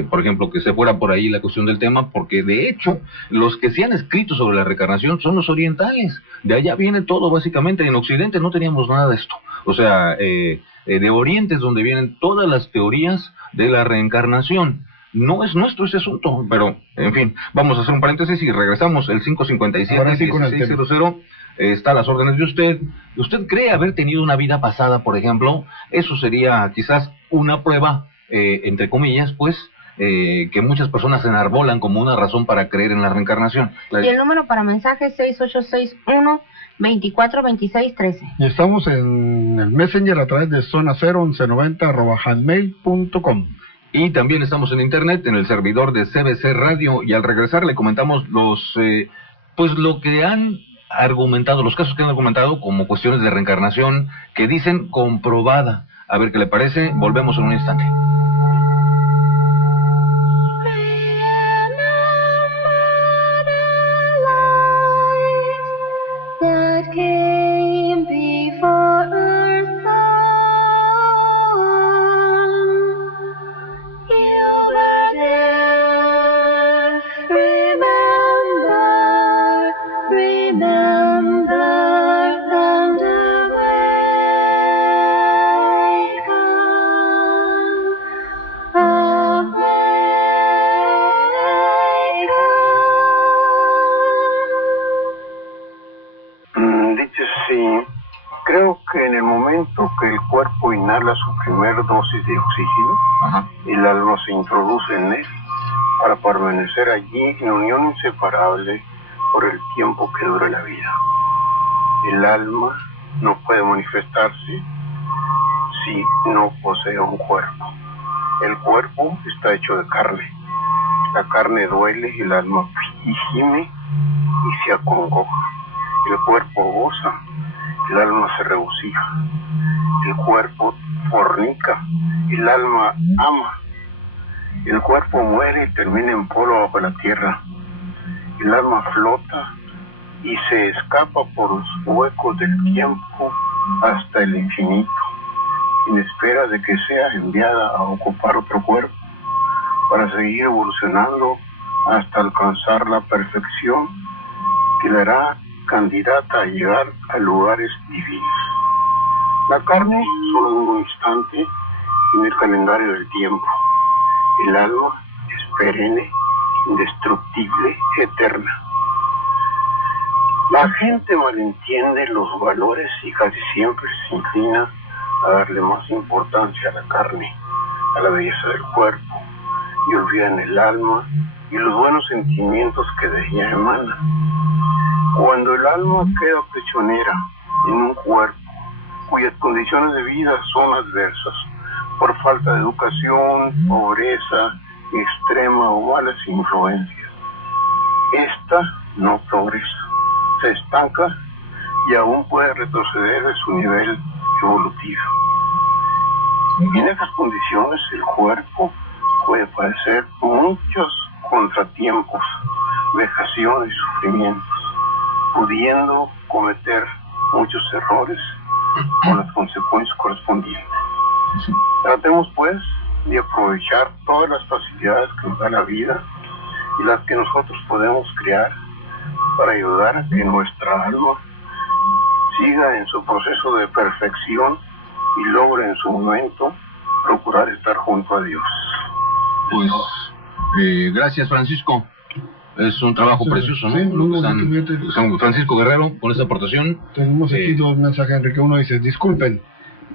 por ejemplo, que se fuera por ahí la cuestión del tema, porque de hecho, los que se han escrito sobre la reencarnación son los orientales, de allá viene todo básicamente, en Occidente no teníamos nada de esto, o sea, de Oriente es donde vienen todas las teorías de la reencarnación. No es nuestro ese asunto, pero, en fin, vamos a hacer un paréntesis y regresamos, el 557-1600, está a las órdenes de usted. ¿Usted cree haber tenido una vida pasada, por ejemplo? Eso sería quizás una prueba, entre comillas, pues, que muchas personas enarbolan como una razón para creer en la reencarnación. Y el número para mensajes 6861-242613. Y estamos en el Messenger a través de zona 01190@hotmail.com. Y también estamos en internet, en el servidor de CBC Radio, y al regresar le comentamos lo que han argumentado, los casos que han argumentado como cuestiones de reencarnación que dicen comprobada. A ver qué le parece, volvemos en un instante. Creo que en el momento que el cuerpo inhala su primer dosis de oxígeno, el alma se introduce en él para permanecer allí en unión inseparable por el tiempo que dura la vida. El alma no puede manifestarse si no posee un cuerpo. El cuerpo está hecho de carne. La carne duele y el alma gime y se acongoja. El cuerpo goza, el alma se regocija. El cuerpo fornica, el alma ama. El cuerpo muere y termina en polvo bajo la tierra. El alma flota y se escapa por los huecos del tiempo hasta el infinito, en espera de que sea enviada a ocupar otro cuerpo para seguir evolucionando hasta alcanzar la perfección que le hará candidata a llegar a lugares divinos. La carne solo un instante en el calendario del tiempo. El alma es perenne, indestructible, eterna. La gente malentiende los valores y casi siempre se inclina a darle más importancia a la carne, a la belleza del cuerpo, y olvidan el alma y los buenos sentimientos que de ella emanan. Cuando el alma queda prisionera en un cuerpo cuyas condiciones de vida son adversas, por falta de educación, pobreza, extrema o malas influencias, esta no progresa, se estanca y aún puede retroceder de su nivel evolutivo. Y en esas condiciones el cuerpo puede padecer muchos contratiempos, vejaciones y sufrimientos, pudiendo cometer muchos errores con las consecuencias correspondientes. Tratemos pues de aprovechar todas las facilidades que nos da la vida y las que nosotros podemos crear para ayudar a que nuestra alma siga en su proceso de perfección y logre en su momento procurar estar junto a Dios. Pues, gracias, Francisco. Es un trabajo precioso, ¿no? Sí, San Francisco Guerrero, con esa aportación. Tenemos aquí dos mensajes, Enrique. Uno dice, disculpen,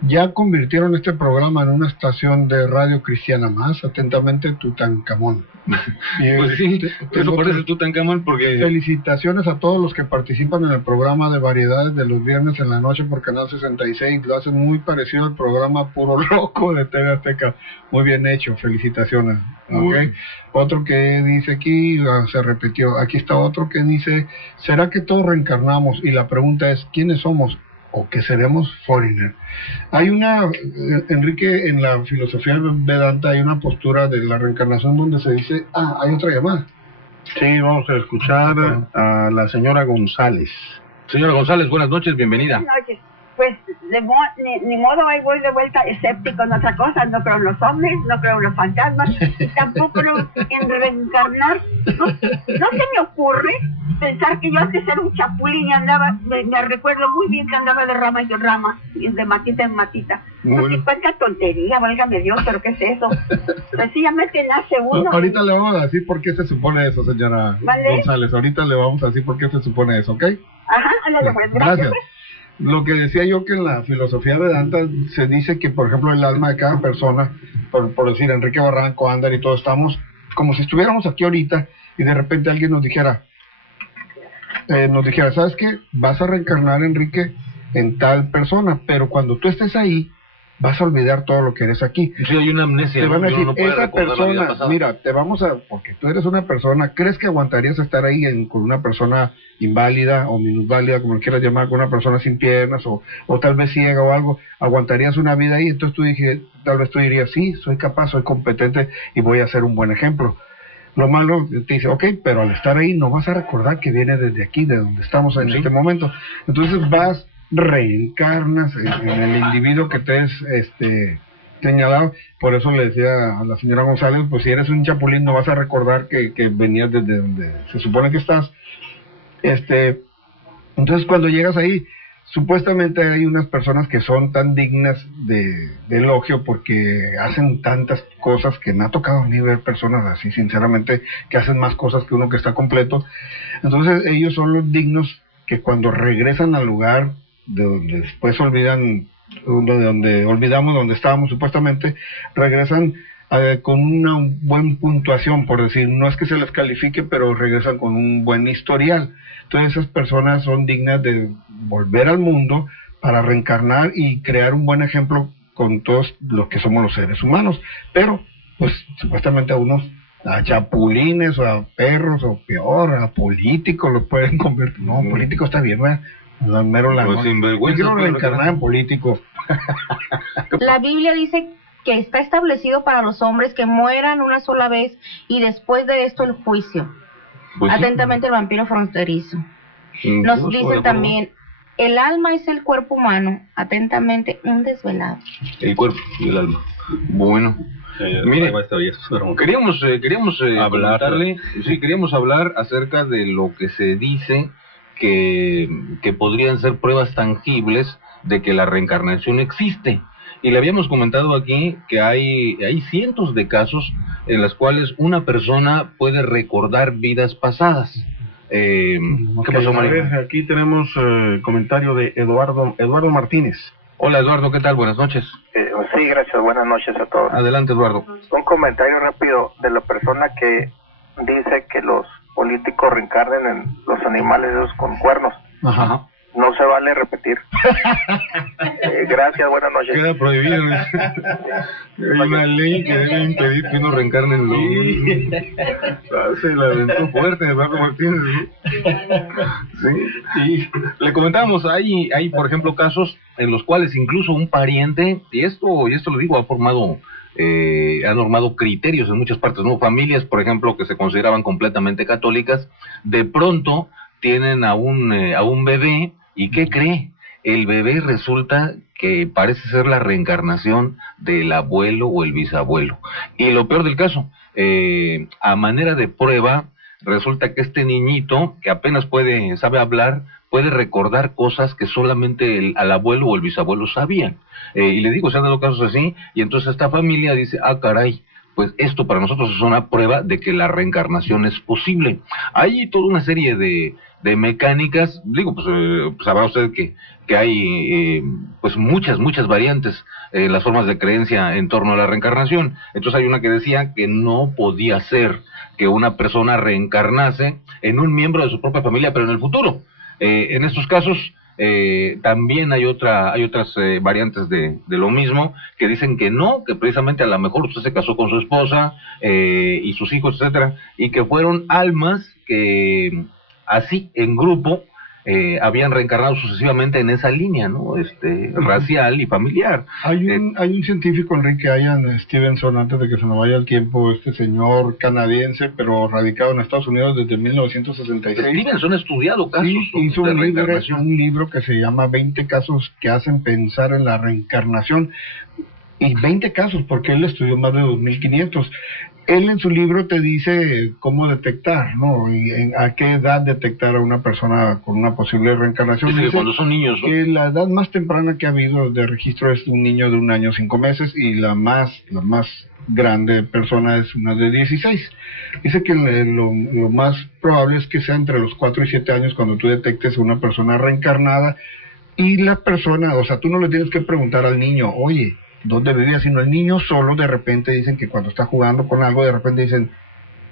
ya convirtieron este programa en una estación de radio cristiana más. Atentamente, Tutankamón. Pues sí, eso parece Tutankamón porque... Felicitaciones a todos los que participan en el programa de variedades de los viernes en la noche por Canal 66. Lo hacen muy parecido al programa Puro Loco de TV Azteca. Muy bien hecho, felicitaciones. ¿Okay? Otro que dice aquí, se repitió, aquí está otro que dice, ¿será que todos reencarnamos? Y la pregunta es, ¿quiénes somos? ¿O qué seremos? Foreigner. Hay una, Enrique, en la filosofía Vedanta hay una postura de la reencarnación donde se dice, hay otra llamada. Sí, vamos a escuchar a la señora González. Señora González, buenas noches, bienvenida. Buenas noches. Pues ni modo, ahí voy de vuelta escéptico en otra cosa. No creo en los hombres, no creo en los fantasmas, tampoco creo en reencarnar. No se me ocurre pensar que yo hace ser un chapulín y andaba, me recuerdo muy bien que andaba de rama en rama, y de matita en matita. Porque cuánta tontería, válgame Dios, pero ¿qué es eso? Sencillamente nace uno. Ahorita le vamos a decir por qué se supone eso, señora González. Ahorita le vamos a decir por qué se supone eso, ¿ok? Ajá, pues, gracias. Lo que decía yo que en la filosofía Vedanta se dice que, por ejemplo, el alma de cada persona, por decir Enrique Barranco, Ander y todos, estamos como si estuviéramos aquí ahorita y de repente alguien nos dijera, ¿sabes qué? Vas a reencarnar, Enrique, en tal persona, pero cuando tú estés ahí, vas a olvidar todo lo que eres aquí. Sí, hay una amnesia. Te van a decir, esa persona, mira, porque tú eres una persona, ¿crees que aguantarías estar ahí con una persona inválida o minusválida, como lo quieras llamar, con una persona sin piernas o tal vez ciega o algo? ¿Aguantarías una vida ahí? Entonces tal vez tú dirías, sí, soy capaz, soy competente y voy a ser un buen ejemplo. Lo malo, te dice, ok, pero al estar ahí no vas a recordar que viene desde aquí, de donde estamos en este momento. Entonces reencarnas en el individuo que te es señalado. Por eso le decía a la señora González, pues si eres un chapulín no vas a recordar que venías desde donde se supone que estás. Entonces cuando llegas ahí, supuestamente hay unas personas que son tan dignas de elogio porque hacen tantas cosas, que me ha tocado a mí ver personas así, sinceramente, que hacen más cosas que uno que está completo. Entonces ellos son los dignos que cuando regresan al lugar de donde después olvidamos donde estábamos supuestamente, regresan con una buena puntuación, por decir, no es que se les califique, pero regresan con un buen historial. Entonces esas personas son dignas de volver al mundo para reencarnar y crear un buen ejemplo con todos los que somos los seres humanos, pero pues supuestamente a chapulines o a perros o peor, a políticos los pueden convertir. No, político está bien, ¿verdad? Pues sinvergüenza, yo quiero reencarnar en político. La Biblia dice que está establecido para los hombres que mueran una sola vez y después de esto el juicio. Pues atentamente, sí. El vampiro fronterizo. Nos dice también, el alma es el cuerpo humano. Atentamente, un desvelado. El cuerpo y el alma. Bueno. Mire, queríamos hablar acerca de lo que se dice que podrían ser pruebas tangibles de que la reencarnación existe. Y le habíamos comentado aquí que hay cientos de casos en los cuales una persona puede recordar vidas pasadas. ¿Qué pasó, María? Aquí tenemos comentario de Eduardo Martínez. Hola Eduardo, ¿qué tal? Buenas noches. Sí, gracias, buenas noches a todos. Adelante Eduardo. Un comentario rápido de la persona que dice que los políticos reencarnen en los animales esos con cuernos. Ajá. No se vale repetir. Gracias, buenas noches. Queda prohibido. Hay una ley que debe impedir que uno reencarne en los... Se la aventó fuerte Eduardo Martínez. Sí. Y le comentábamos, hay por ejemplo casos en los cuales incluso un pariente, y esto lo digo, ha normado criterios en muchas partes, ¿no? Familias, por ejemplo, que se consideraban completamente católicas, de pronto tienen a un bebé, ¿y qué cree? El bebé resulta que parece ser la reencarnación del abuelo o el bisabuelo. Y lo peor del caso, a manera de prueba, resulta que este niñito, que apenas sabe hablar, puede recordar cosas que solamente al abuelo o el bisabuelo sabían. Y le digo, se han dado casos así, y entonces esta familia dice, ah, caray, pues esto para nosotros es una prueba de que la reencarnación es posible. Hay toda una serie de mecánicas, digo, pues sabrá usted que hay pues muchas variantes en las formas de creencia en torno a la reencarnación. Entonces hay una que decía que no podía ser que una persona reencarnase en un miembro de su propia familia, pero en el futuro. En estos casos también hay otras variantes de lo mismo, que dicen que no, que precisamente a lo mejor usted se casó con su esposa y sus hijos, etcétera, y que fueron almas que así en grupo habían reencarnado sucesivamente en esa línea, ¿no? Racial y familiar. Hay un científico, Enrique Ian Stevenson, antes de que se nos vaya el tiempo, este señor canadiense, pero radicado en Estados Unidos desde 1966. Stevenson ha estudiado casos. Sí, hizo un libro que se llama 20 casos que hacen pensar en la reencarnación. Y 20 casos, porque él estudió más de 2.500. Él en su libro te dice cómo detectar, ¿no? Y a qué edad detectar a una persona con una posible reencarnación. Dice que cuando son niños, ¿no? Que la edad más temprana que ha habido de registro es un niño de 1 año 5 meses, y la más grande persona es una de 16. Dice que lo más probable es que sea entre los 4 y 7 años cuando tú detectes a una persona reencarnada, y la persona, o sea, tú no le tienes que preguntar al niño, oye, ¿dónde vivía? Sino el niño solo de repente dicen que cuando está jugando con algo, de repente dicen,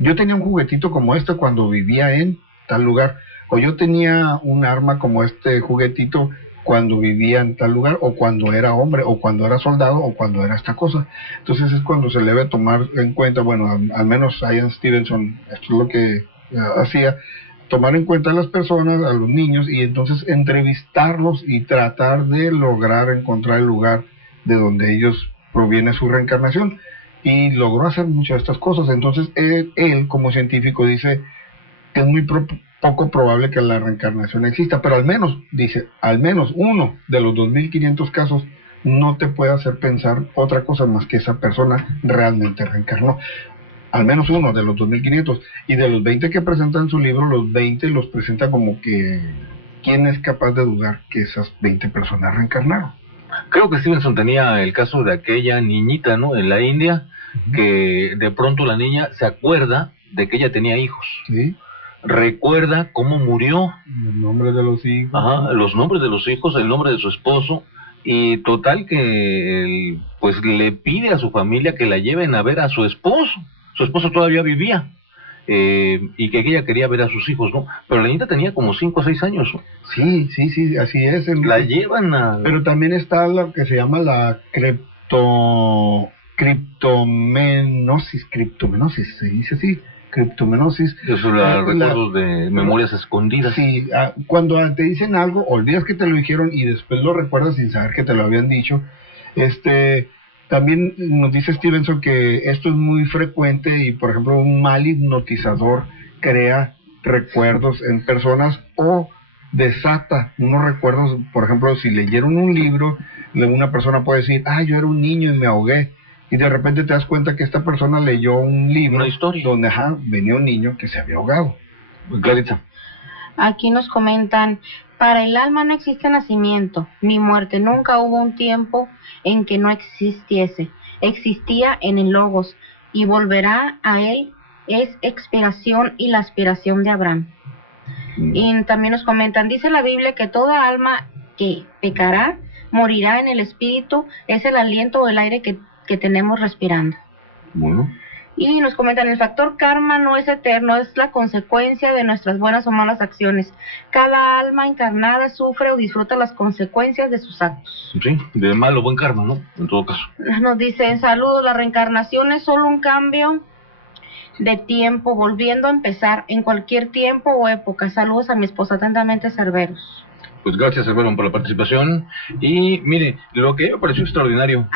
yo tenía un juguetito como este cuando vivía en tal lugar, o yo tenía un arma como este juguetito cuando vivía en tal lugar, o cuando era hombre, o cuando era soldado, o cuando era esta cosa. Entonces es cuando se le debe tomar en cuenta, bueno, al menos Ian Stevenson, esto es lo que hacía, tomar en cuenta a las personas, a los niños, y entonces entrevistarlos y tratar de lograr encontrar el lugar de donde ellos proviene su reencarnación, y logró hacer muchas de estas cosas. Entonces él como científico dice que es muy poco probable que la reencarnación exista, pero al menos uno de los 2.500 casos no te puede hacer pensar otra cosa más que esa persona realmente reencarnó. Al menos uno de los 2.500, y de los 20 que presentan en su libro, los 20 los presenta como que ¿quién es capaz de dudar que esas 20 personas reencarnaron? Creo que Stevenson tenía el caso de aquella niñita, ¿no? En la India, que de pronto la niña se acuerda de que ella tenía hijos. Sí. Recuerda cómo murió. Los nombres de los hijos. Ajá, los nombres de los hijos, el nombre de su esposo. Y total que pues le pide a su familia que la lleven a ver a su esposo. Su esposo todavía vivía. Y que ella quería ver a sus hijos, ¿no? Pero la niña tenía como 5 o 6 años, ¿no? Sí, así es. La llevan a... Pero también está lo que se llama la criptomenosis, se dice así, criptomenosis. Eso, recuerdos de memorias escondidas. Sí, cuando te dicen algo, olvidas que te lo dijeron y después lo recuerdas sin saber que te lo habían dicho. También nos dice Stevenson que esto es muy frecuente, y por ejemplo un mal hipnotizador crea recuerdos en personas o desata unos recuerdos. Por ejemplo, si leyeron un libro, una persona puede decir, yo era un niño y me ahogué, y de repente te das cuenta que esta persona leyó un libro, una historia donde venía un niño que se había ahogado. Clarita. Aquí nos comentan, para el alma no existe nacimiento ni muerte, nunca hubo un tiempo en que no existiese, existía en el Logos y volverá a él, es expiración y la aspiración de Abraham. Y también nos comentan, dice la Biblia que toda alma que pecará morirá en el espíritu, es el aliento o el aire que tenemos respirando. Bueno. Y nos comentan, el factor karma no es eterno, es la consecuencia de nuestras buenas o malas acciones. Cada alma encarnada sufre o disfruta las consecuencias de sus actos. Sí, de mal o buen karma, ¿no? En todo caso. Nos dicen, saludos, la reencarnación es solo un cambio de tiempo, volviendo a empezar en cualquier tiempo o época. Saludos a mi esposa, atentamente, Cerveros. Pues gracias, Cervero, por la participación. Y mire, lo que me pareció extraordinario.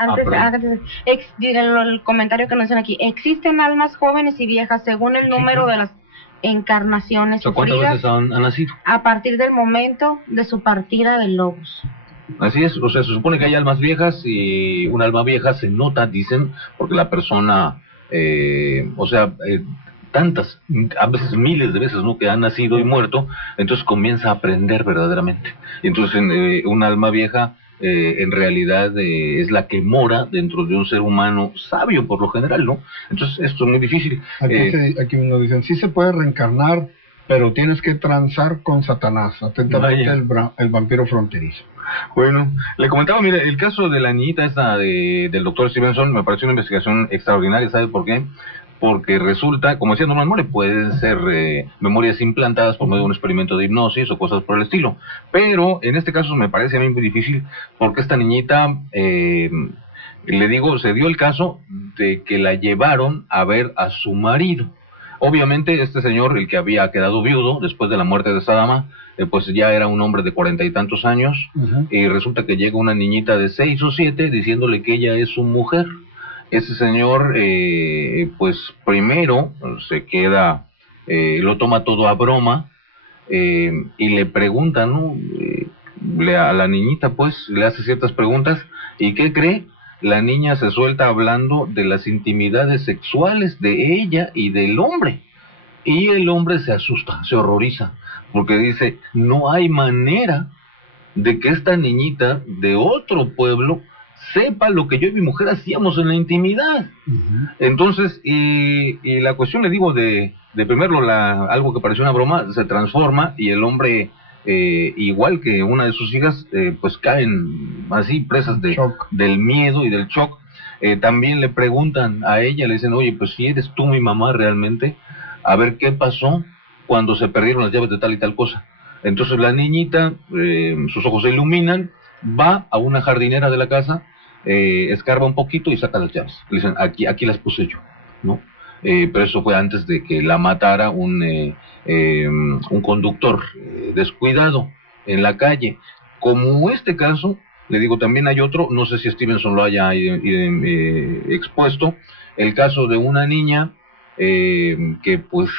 El comentario que nos hacen aquí. Existen almas jóvenes y viejas según el número de las encarnaciones ¿Cuántas veces han nacido? A partir del momento de su partida del logos. Así es, o sea, se supone que hay almas viejas y un alma vieja se nota, dicen, porque la persona, tantas, a veces miles de veces, ¿no?, que ha nacido y muerto, entonces comienza a aprender verdaderamente. Y entonces un alma vieja en realidad es la que mora dentro de un ser humano sabio por lo general, ¿no? Entonces esto es muy difícil. Aquí nos dicen, sí se puede reencarnar, pero tienes que transar con Satanás. Atentamente el vampiro fronterizo. Bueno, le comentaba, mire, el caso de la niñita esta del doctor Stevenson me pareció una investigación extraordinaria. ¿Sabe por qué? Porque resulta, como decía Norman Mole, pueden ser memorias implantadas por medio de un experimento de hipnosis o cosas por el estilo. Pero en este caso me parece a mí muy difícil, porque esta niñita, le digo, se dio el caso de que la llevaron a ver a su marido. Obviamente este señor, el que había quedado viudo después de la muerte de esa dama, pues ya era un hombre de 40 y tantos años, y resulta que llega una niñita de 6 o 7 diciéndole que ella es su mujer. Ese señor, pues primero se queda, lo toma todo a broma, y le pregunta, ¿no? A la niñita, pues, le hace ciertas preguntas, ¿y qué cree? La niña se suelta hablando de las intimidades sexuales de ella y del hombre. Y el hombre se asusta, se horroriza, porque dice, no hay manera de que esta niñita de otro pueblo sepa lo que yo y mi mujer hacíamos en la intimidad. Entonces, y la cuestión, le digo, de primero algo que pareció una broma, se transforma y el hombre, igual que una de sus hijas, pues caen así presas del miedo y del shock. También le preguntan a ella, le dicen, oye, pues si eres tú mi mamá realmente, a ver qué pasó cuando se perdieron las llaves de tal y tal cosa. Entonces la niñita, sus ojos se iluminan, va a una jardinera de la casa, escarba un poquito y saca las llaves. Le dicen, aquí las puse yo, ¿no? Pero eso fue antes de que la matara un conductor descuidado en la calle. Como este caso, le digo, también hay otro, no sé si Stevenson lo haya expuesto, el caso de una niña que pues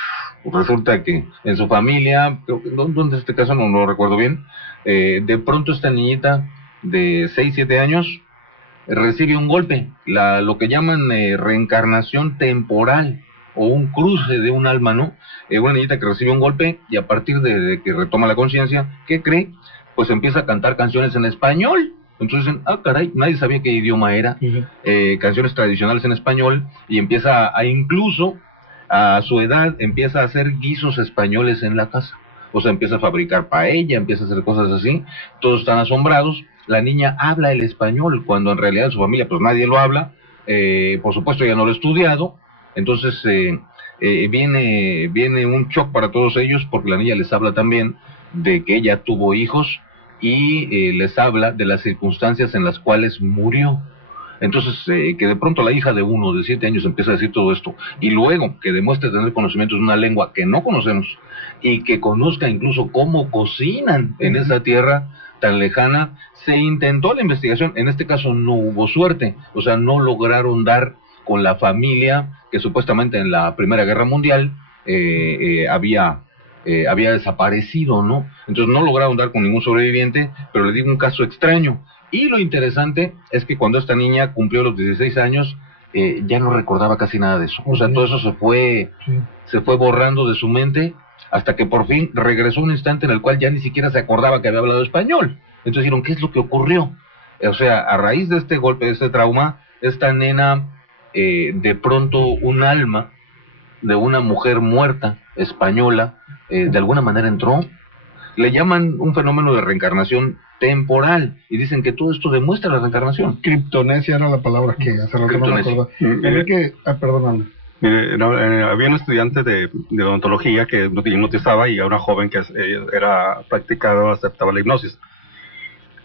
resulta que en su familia, creo que ¿dónde es este caso? No lo recuerdo bien. De pronto esta niñita de 6, 7 años recibe un golpe, lo que llaman reencarnación temporal o un cruce de un alma, ¿no? Una niñita que recibe un golpe y a partir de que retoma la conciencia, ¿qué cree? Pues empieza a cantar canciones en español. Entonces dicen, caray, nadie sabía qué idioma era, canciones tradicionales en español, y empieza incluso a su edad, empieza a hacer guisos españoles en la casa. O sea, empieza a fabricar paella, empieza a hacer cosas así, todos están asombrados. La niña habla el español, cuando en realidad en su familia pues nadie lo habla, por supuesto ella no lo ha estudiado, entonces viene un shock para todos ellos, porque la niña les habla también de que ella tuvo hijos, y les habla de las circunstancias en las cuales murió. Entonces, que de pronto la hija de 7 años empieza a decir todo esto, y luego que demuestre tener conocimientos de una lengua que no conocemos, y que conozca incluso cómo cocinan en esa tierra tan lejana. Se intentó la investigación, en este caso no hubo suerte, o sea, no lograron dar con la familia que supuestamente en la Primera Guerra Mundial había desaparecido, ¿no? Entonces no lograron dar con ningún sobreviviente, pero le digo un caso extraño. Y lo interesante es que cuando esta niña cumplió los 16 años, ya no recordaba casi nada de eso. O sea, todo eso se fue borrando de su mente, hasta que por fin regresó un instante en el cual ya ni siquiera se acordaba que había hablado español. Entonces dijeron, ¿qué es lo que ocurrió? O sea, a raíz de este golpe, de este trauma, esta nena, de pronto un alma de una mujer muerta española, de alguna manera entró, Le llaman un fenómeno de reencarnación temporal y dicen que todo esto demuestra la reencarnación. Criptonesia era la palabra que hace rato no me acordaba. Perdóname. Había un estudiante de odontología que hipnotizaba y a una joven que era practicada, aceptaba la hipnosis.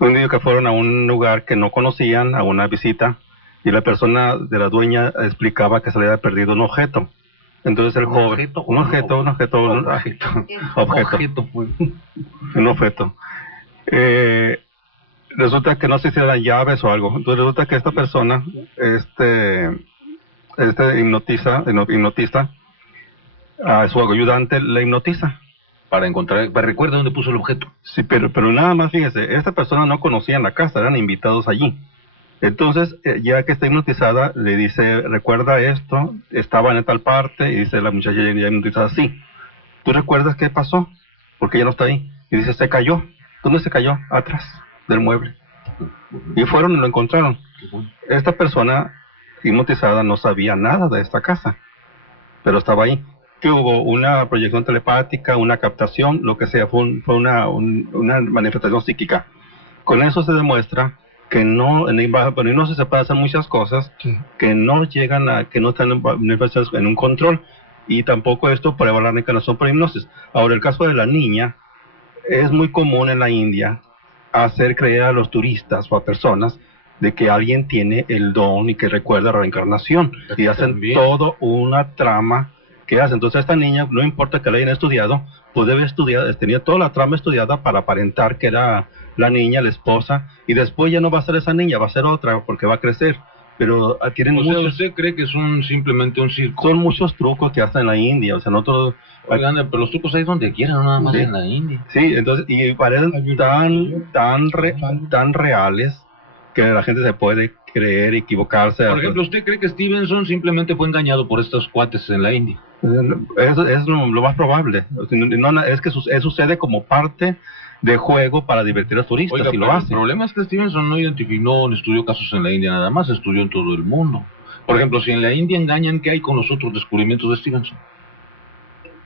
Un día que fueron a un lugar que no conocían, a una visita, y la persona de la dueña explicaba que se le había perdido un objeto. Entonces el joven... Un objeto. Resulta que no sé si eran llaves o algo. Entonces resulta que esta persona, hipnotista, a su ayudante le hipnotiza. Para recuerda dónde puso el objeto. Sí, pero nada más, fíjese, esta persona no conocía la casa, eran invitados allí. Entonces, ya que está hipnotizada, le dice, recuerda esto, estaba en tal parte, y dice la muchacha ya hipnotizada, sí. ¿Tú recuerdas qué pasó? Porque ella no está ahí. Y dice, se cayó. ¿Dónde se cayó? Atrás del mueble. Y fueron y lo encontraron. Esta persona hipnotizada no sabía nada de esta casa, pero estaba ahí. Que hubo una proyección telepática, una captación, lo que sea, fue una manifestación psíquica. Con eso se demuestra que no, en hipnosis se puede hacer muchas cosas, sí, que no llegan a, que no están en un control, y tampoco esto prueba la reencarnación por hipnosis. Ahora, el caso de la niña, es muy común en la India hacer creer a los turistas o a personas de que alguien tiene el don y que recuerda la reencarnación, y hacen todo una trama que hace. Entonces esta niña, no importa que la hayan estudiado, pues debe estudiar, tenía toda la trama estudiada para aparentar que era la niña, la esposa, y después ya no va a ser esa niña, va a ser otra, porque va a crecer. Pero tienen muchos... ¿Usted cree que son simplemente un circo? Son muchos trucos que hacen en la India, o sea, nosotros... Oigan, pero los trucos hay donde quieran, no nada más, sí, en la India. Sí, entonces, y parecen tan reales que la gente se puede creer, equivocarse. Por ejemplo, ¿usted cree que Stevenson simplemente fue engañado por estos cuates en la India? Eso es lo más probable. Es que sucede como parte de juego para divertir a los turistas. Oiga, y lo hace. El problema es que Stevenson no identificó ni estudió casos en la India nada más, estudió en todo el mundo. Por ejemplo, si en la India engañan, ¿qué hay con los otros descubrimientos de Stevenson?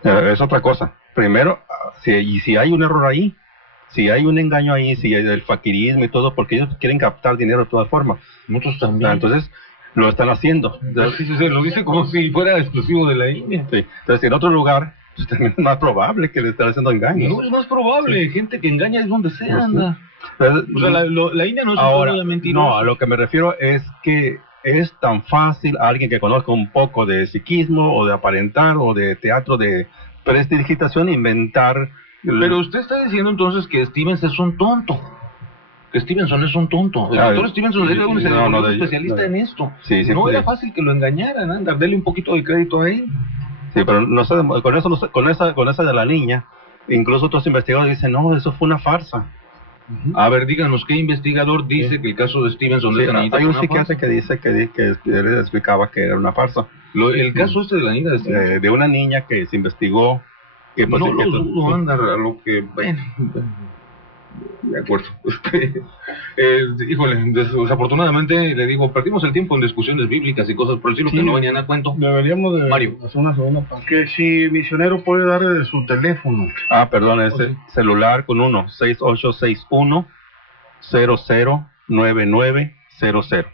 Es otra cosa. Primero, si hay un error ahí, si hay un engaño ahí, si hay el faquirismo y todo, porque ellos quieren captar dinero de todas formas. Muchos también. Entonces, lo están haciendo. Sí, lo dice como si fuera exclusivo de la India. Sí. Entonces, en otro lugar, pues, también es más probable que le estén haciendo engaños. No, es más probable. Sí. Gente que engaña es donde sea, anda. Entonces, o sea, la India no es ahora, un de mentiroso. No, a lo que me refiero es que es tan fácil a alguien que conozca un poco de psiquismo o de aparentar o de teatro de prestidigitación inventar. Pero usted está diciendo entonces que Stevenson es un tonto. Que Stevenson es un tonto. El doctor Stevenson era un especialista en esto. Sí, no era fácil que lo engañaran, anda, dele un poquito de crédito a él. Sí, pero no sé, con esa de la niña, incluso otros investigadores dicen, no, eso fue una farsa. A ver, díganos, ¿qué investigador dice que el caso de Stevenson de esa niñita hay un psiquiatra que dice que él explicaba que era una farsa. El caso este de la niña de una niña que se investigó. Que no lo dudo, anda, a lo que... Bueno, de acuerdo. Híjole, desafortunadamente, le digo, perdimos el tiempo en discusiones bíblicas y cosas por el estilo, sí, que no venían a cuento. Deberíamos de hacer una segunda parte. Que si misionero puede dar su teléfono. Perdón, ese celular con 6861-009900.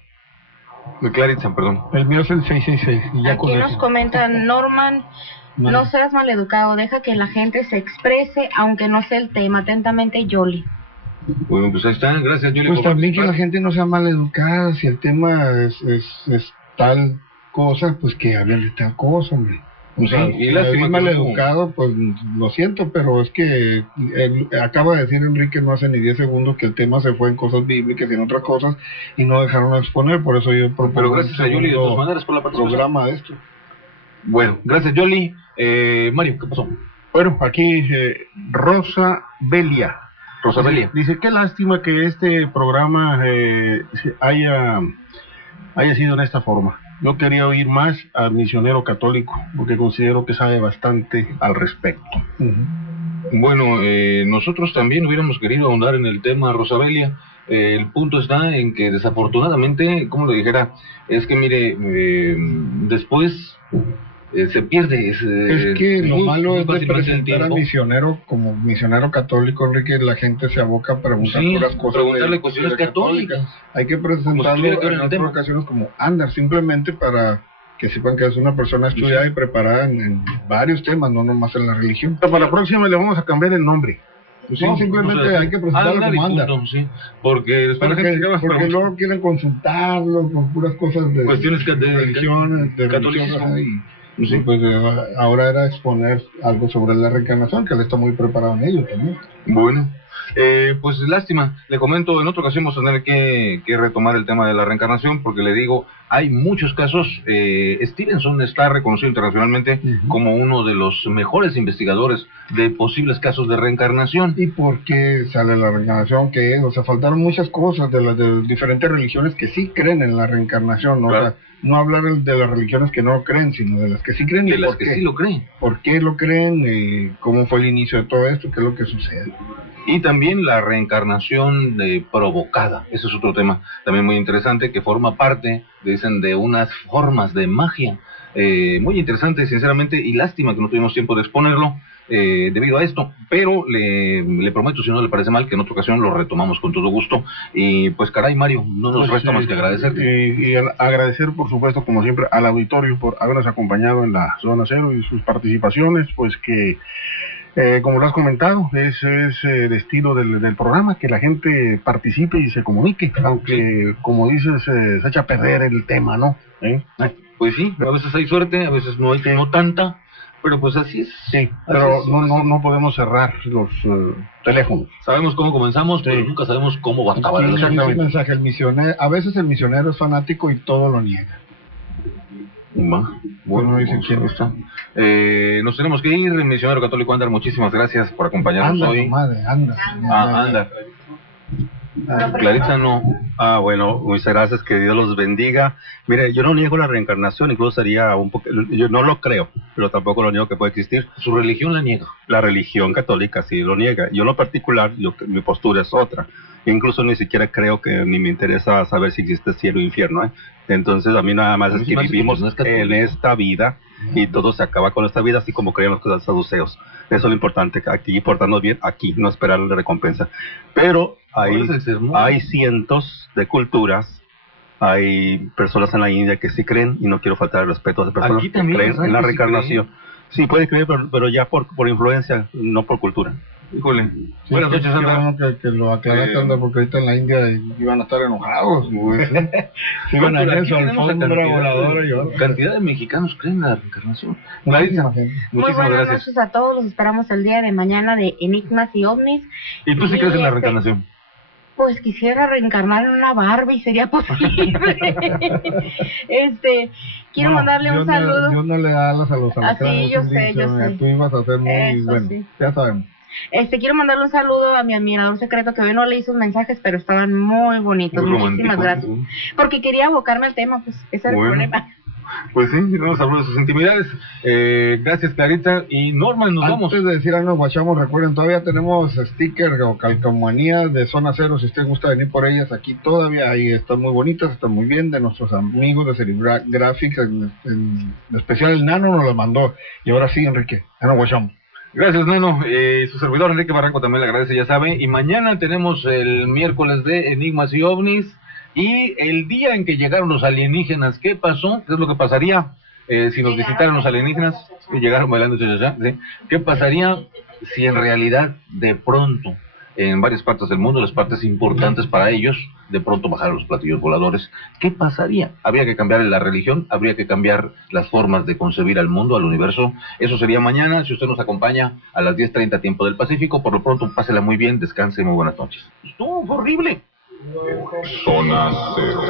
De Claritzan, perdón. El mío es el 666. Aquí nos comentan, Norman, no seas maleducado, deja que la gente se exprese, aunque no sea el tema. Atentamente, Yoli. Bueno, pues ahí está, gracias, Yoli. Pues también que la gente no sea maleducada, si el tema es tal cosa, pues que hablen de tal cosa, hombre. O sea, si es maleducado, pues lo siento, pero es que acaba de decir Enrique no hace ni 10 segundos que el tema se fue en cosas bíblicas y en otras cosas y no dejaron exponer, por eso yo propongo. Pero gracias a Yoli de todas maneras por la participación. Programa de esto. Bueno, gracias Yoli. Mario, ¿qué pasó? Bueno, aquí Rosa Belia. Dice, qué lástima que este programa haya sido en esta forma. Yo quería oír más al misionero católico, porque considero que sabe bastante al respecto. Bueno, nosotros también hubiéramos querido ahondar en el tema, Rosabelia. El punto está en que desafortunadamente, como le dijera, es que mire, después se pierde. Es que lo malo es de fácilmente el presentar a tiempo. misionero como misionero católico, Enrique, la gente se aboca a preguntar Sí, puras cosas. preguntarle cuestiones católicas. Hay que Como si presentarlo estuviera claro en el otras tema. ocasiones como andar, simplemente para que sepan que es una persona estudiada y preparada en varios temas, no nomás en la religión. Para la próxima le vamos a cambiar el nombre. No, simplemente hay que presentarlo Andar y como andar. punto, sí, porque después la gente se queda Porque luego quieren consultarlo con puras cosas de cuestiones de religiones, de catolicismo. religión, y Sí. pues ahora era exponer algo sobre la reencarnación, que él está muy preparado en ello también. Bueno, pues lástima, le comento, en otra ocasión vamos a tener que retomar el tema de la reencarnación, porque le digo, hay muchos casos. Stevenson está reconocido internacionalmente como uno de los mejores investigadores de posibles casos de reencarnación. ¿Y por qué sale la reencarnación? ¿Qué es? O sea, faltaron muchas cosas de las de diferentes religiones que sí creen en la reencarnación, ¿no? Claro. O sea, no hablar de las religiones que no creen, sino de las que sí creen. De ¿Y las por que qué? sí lo creen. ¿Por qué lo creen? ¿Cómo fue el inicio de todo esto? ¿Qué es lo que sucede? Y también la reencarnación provocada. Ese es otro tema también muy interesante, que forma parte, dicen, de unas formas de magia. Muy interesante, sinceramente, y lástima que no tuvimos tiempo de exponerlo debido a esto, pero le prometo, si no le parece mal, que en otra ocasión lo retomamos con todo gusto. Y pues caray, Mario, no nos resta más que agradecerte. Y agradecer, por supuesto, como siempre, al auditorio por habernos acompañado en la Zona Cero y sus participaciones, pues que, como lo has comentado, ese es el estilo del programa, que la gente participe y se comunique, aunque, como dices, se echa a perder el tema, ¿no? Pues sí, a veces hay suerte, a veces no hay, no tanta, pero pues así es. Sí, pero no podemos cerrar los teléfonos. Sabemos cómo comenzamos, pero nunca sabemos cómo va a acabar. Aquí dice el mensaje, el misionero, a veces el misionero es fanático y todo lo niega. Bueno, dice quién está. Nos tenemos que ir, misionero católico Andar, muchísimas gracias por acompañarnos Anda, hoy. madre, anda. Anda. Clarita no. Bueno, muchas gracias, que Dios los bendiga. Mire, yo no niego la reencarnación, incluso sería un poco, yo no lo creo, pero tampoco lo niego que puede existir. Su religión la niega. La religión católica sí lo niega. Yo en lo particular, mi postura es otra. Incluso ni siquiera creo que ni me interesa saber si existe cielo o infierno, ¿eh? Entonces a mí nada más es que vivimos en esta vida y todo se acaba con esta vida, así como creían los saduceos. Eso es lo importante, aquí portarnos bien, aquí, no esperar la recompensa. Pero hay cientos de culturas, hay personas en la India que sí creen, y no quiero faltar el respeto a las personas Aquí que también, creen en la sí reencarnación. Sí, puede creer, pero ya por influencia, no por cultura. Híjole. Sí, Buenas noches, qué Andar. bueno que lo aclaraste, Andar, porque ahorita en la India iban a estar enojados, güey. Sí, iban a pero hacer aquí su tenemos la alfombra voladora y cantidad, cantidad de mexicanos creen en la reencarnación. Muchísima gente. Muy Muchísimas buenas gracias. noches a todos, los esperamos el día de mañana de Enigmas y OVNIs. ¿Y tú sí crees en la reencarnación? Pues quisiera reencarnar en una Barbie, sería posible. Quiero No, mandarle un saludo. Dios no le da alas a los alacranes. Sí, yo sé, yo sé. Tú ibas a ser muy Eso bueno. sí. Ya sabemos. Quiero mandarle un saludo a mi admirador secreto, que hoy no leí sus mensajes, pero estaban muy bonitos. Muy Muchísimas romántico. gracias. Porque quería abocarme al tema, pues ese es el Bueno. problema. Pues sí, vamos a hablar de sus intimidades. Gracias, Clarita. Y Norman, nos vamos. Antes de decir algo, guachamos, recuerden, todavía tenemos stickers o calcomanías de Zona Cero. Si usted gusta venir por ellas, aquí todavía ahí están muy bonitas, están muy bien, de nuestros amigos de Serigraphics. En especial el Nano nos lo mandó. Y ahora sí, Enrique, ya nos guachamos. Gracias, Nano. Su servidor Enrique Barranco también le agradece, ya sabe. Y mañana tenemos el miércoles de Enigmas y OVNIs. Y el día en que llegaron los alienígenas, ¿qué pasó? ¿Qué es lo que pasaría si nos visitaran los alienígenas? Y llegaron bailando cha-cha-cha, ¿sí? ¿Qué pasaría si en realidad de pronto en varias partes del mundo, las partes importantes para ellos, de pronto bajaron los platillos voladores? ¿Qué pasaría? ¿Habría que cambiar la religión? ¿Habría que cambiar las formas de concebir al mundo, al universo? Eso sería mañana, si usted nos acompaña a las 10:30 tiempo del Pacífico. Por lo pronto, pásela muy bien, descanse, muy buenas noches. Estuvo horrible. Zona Cero.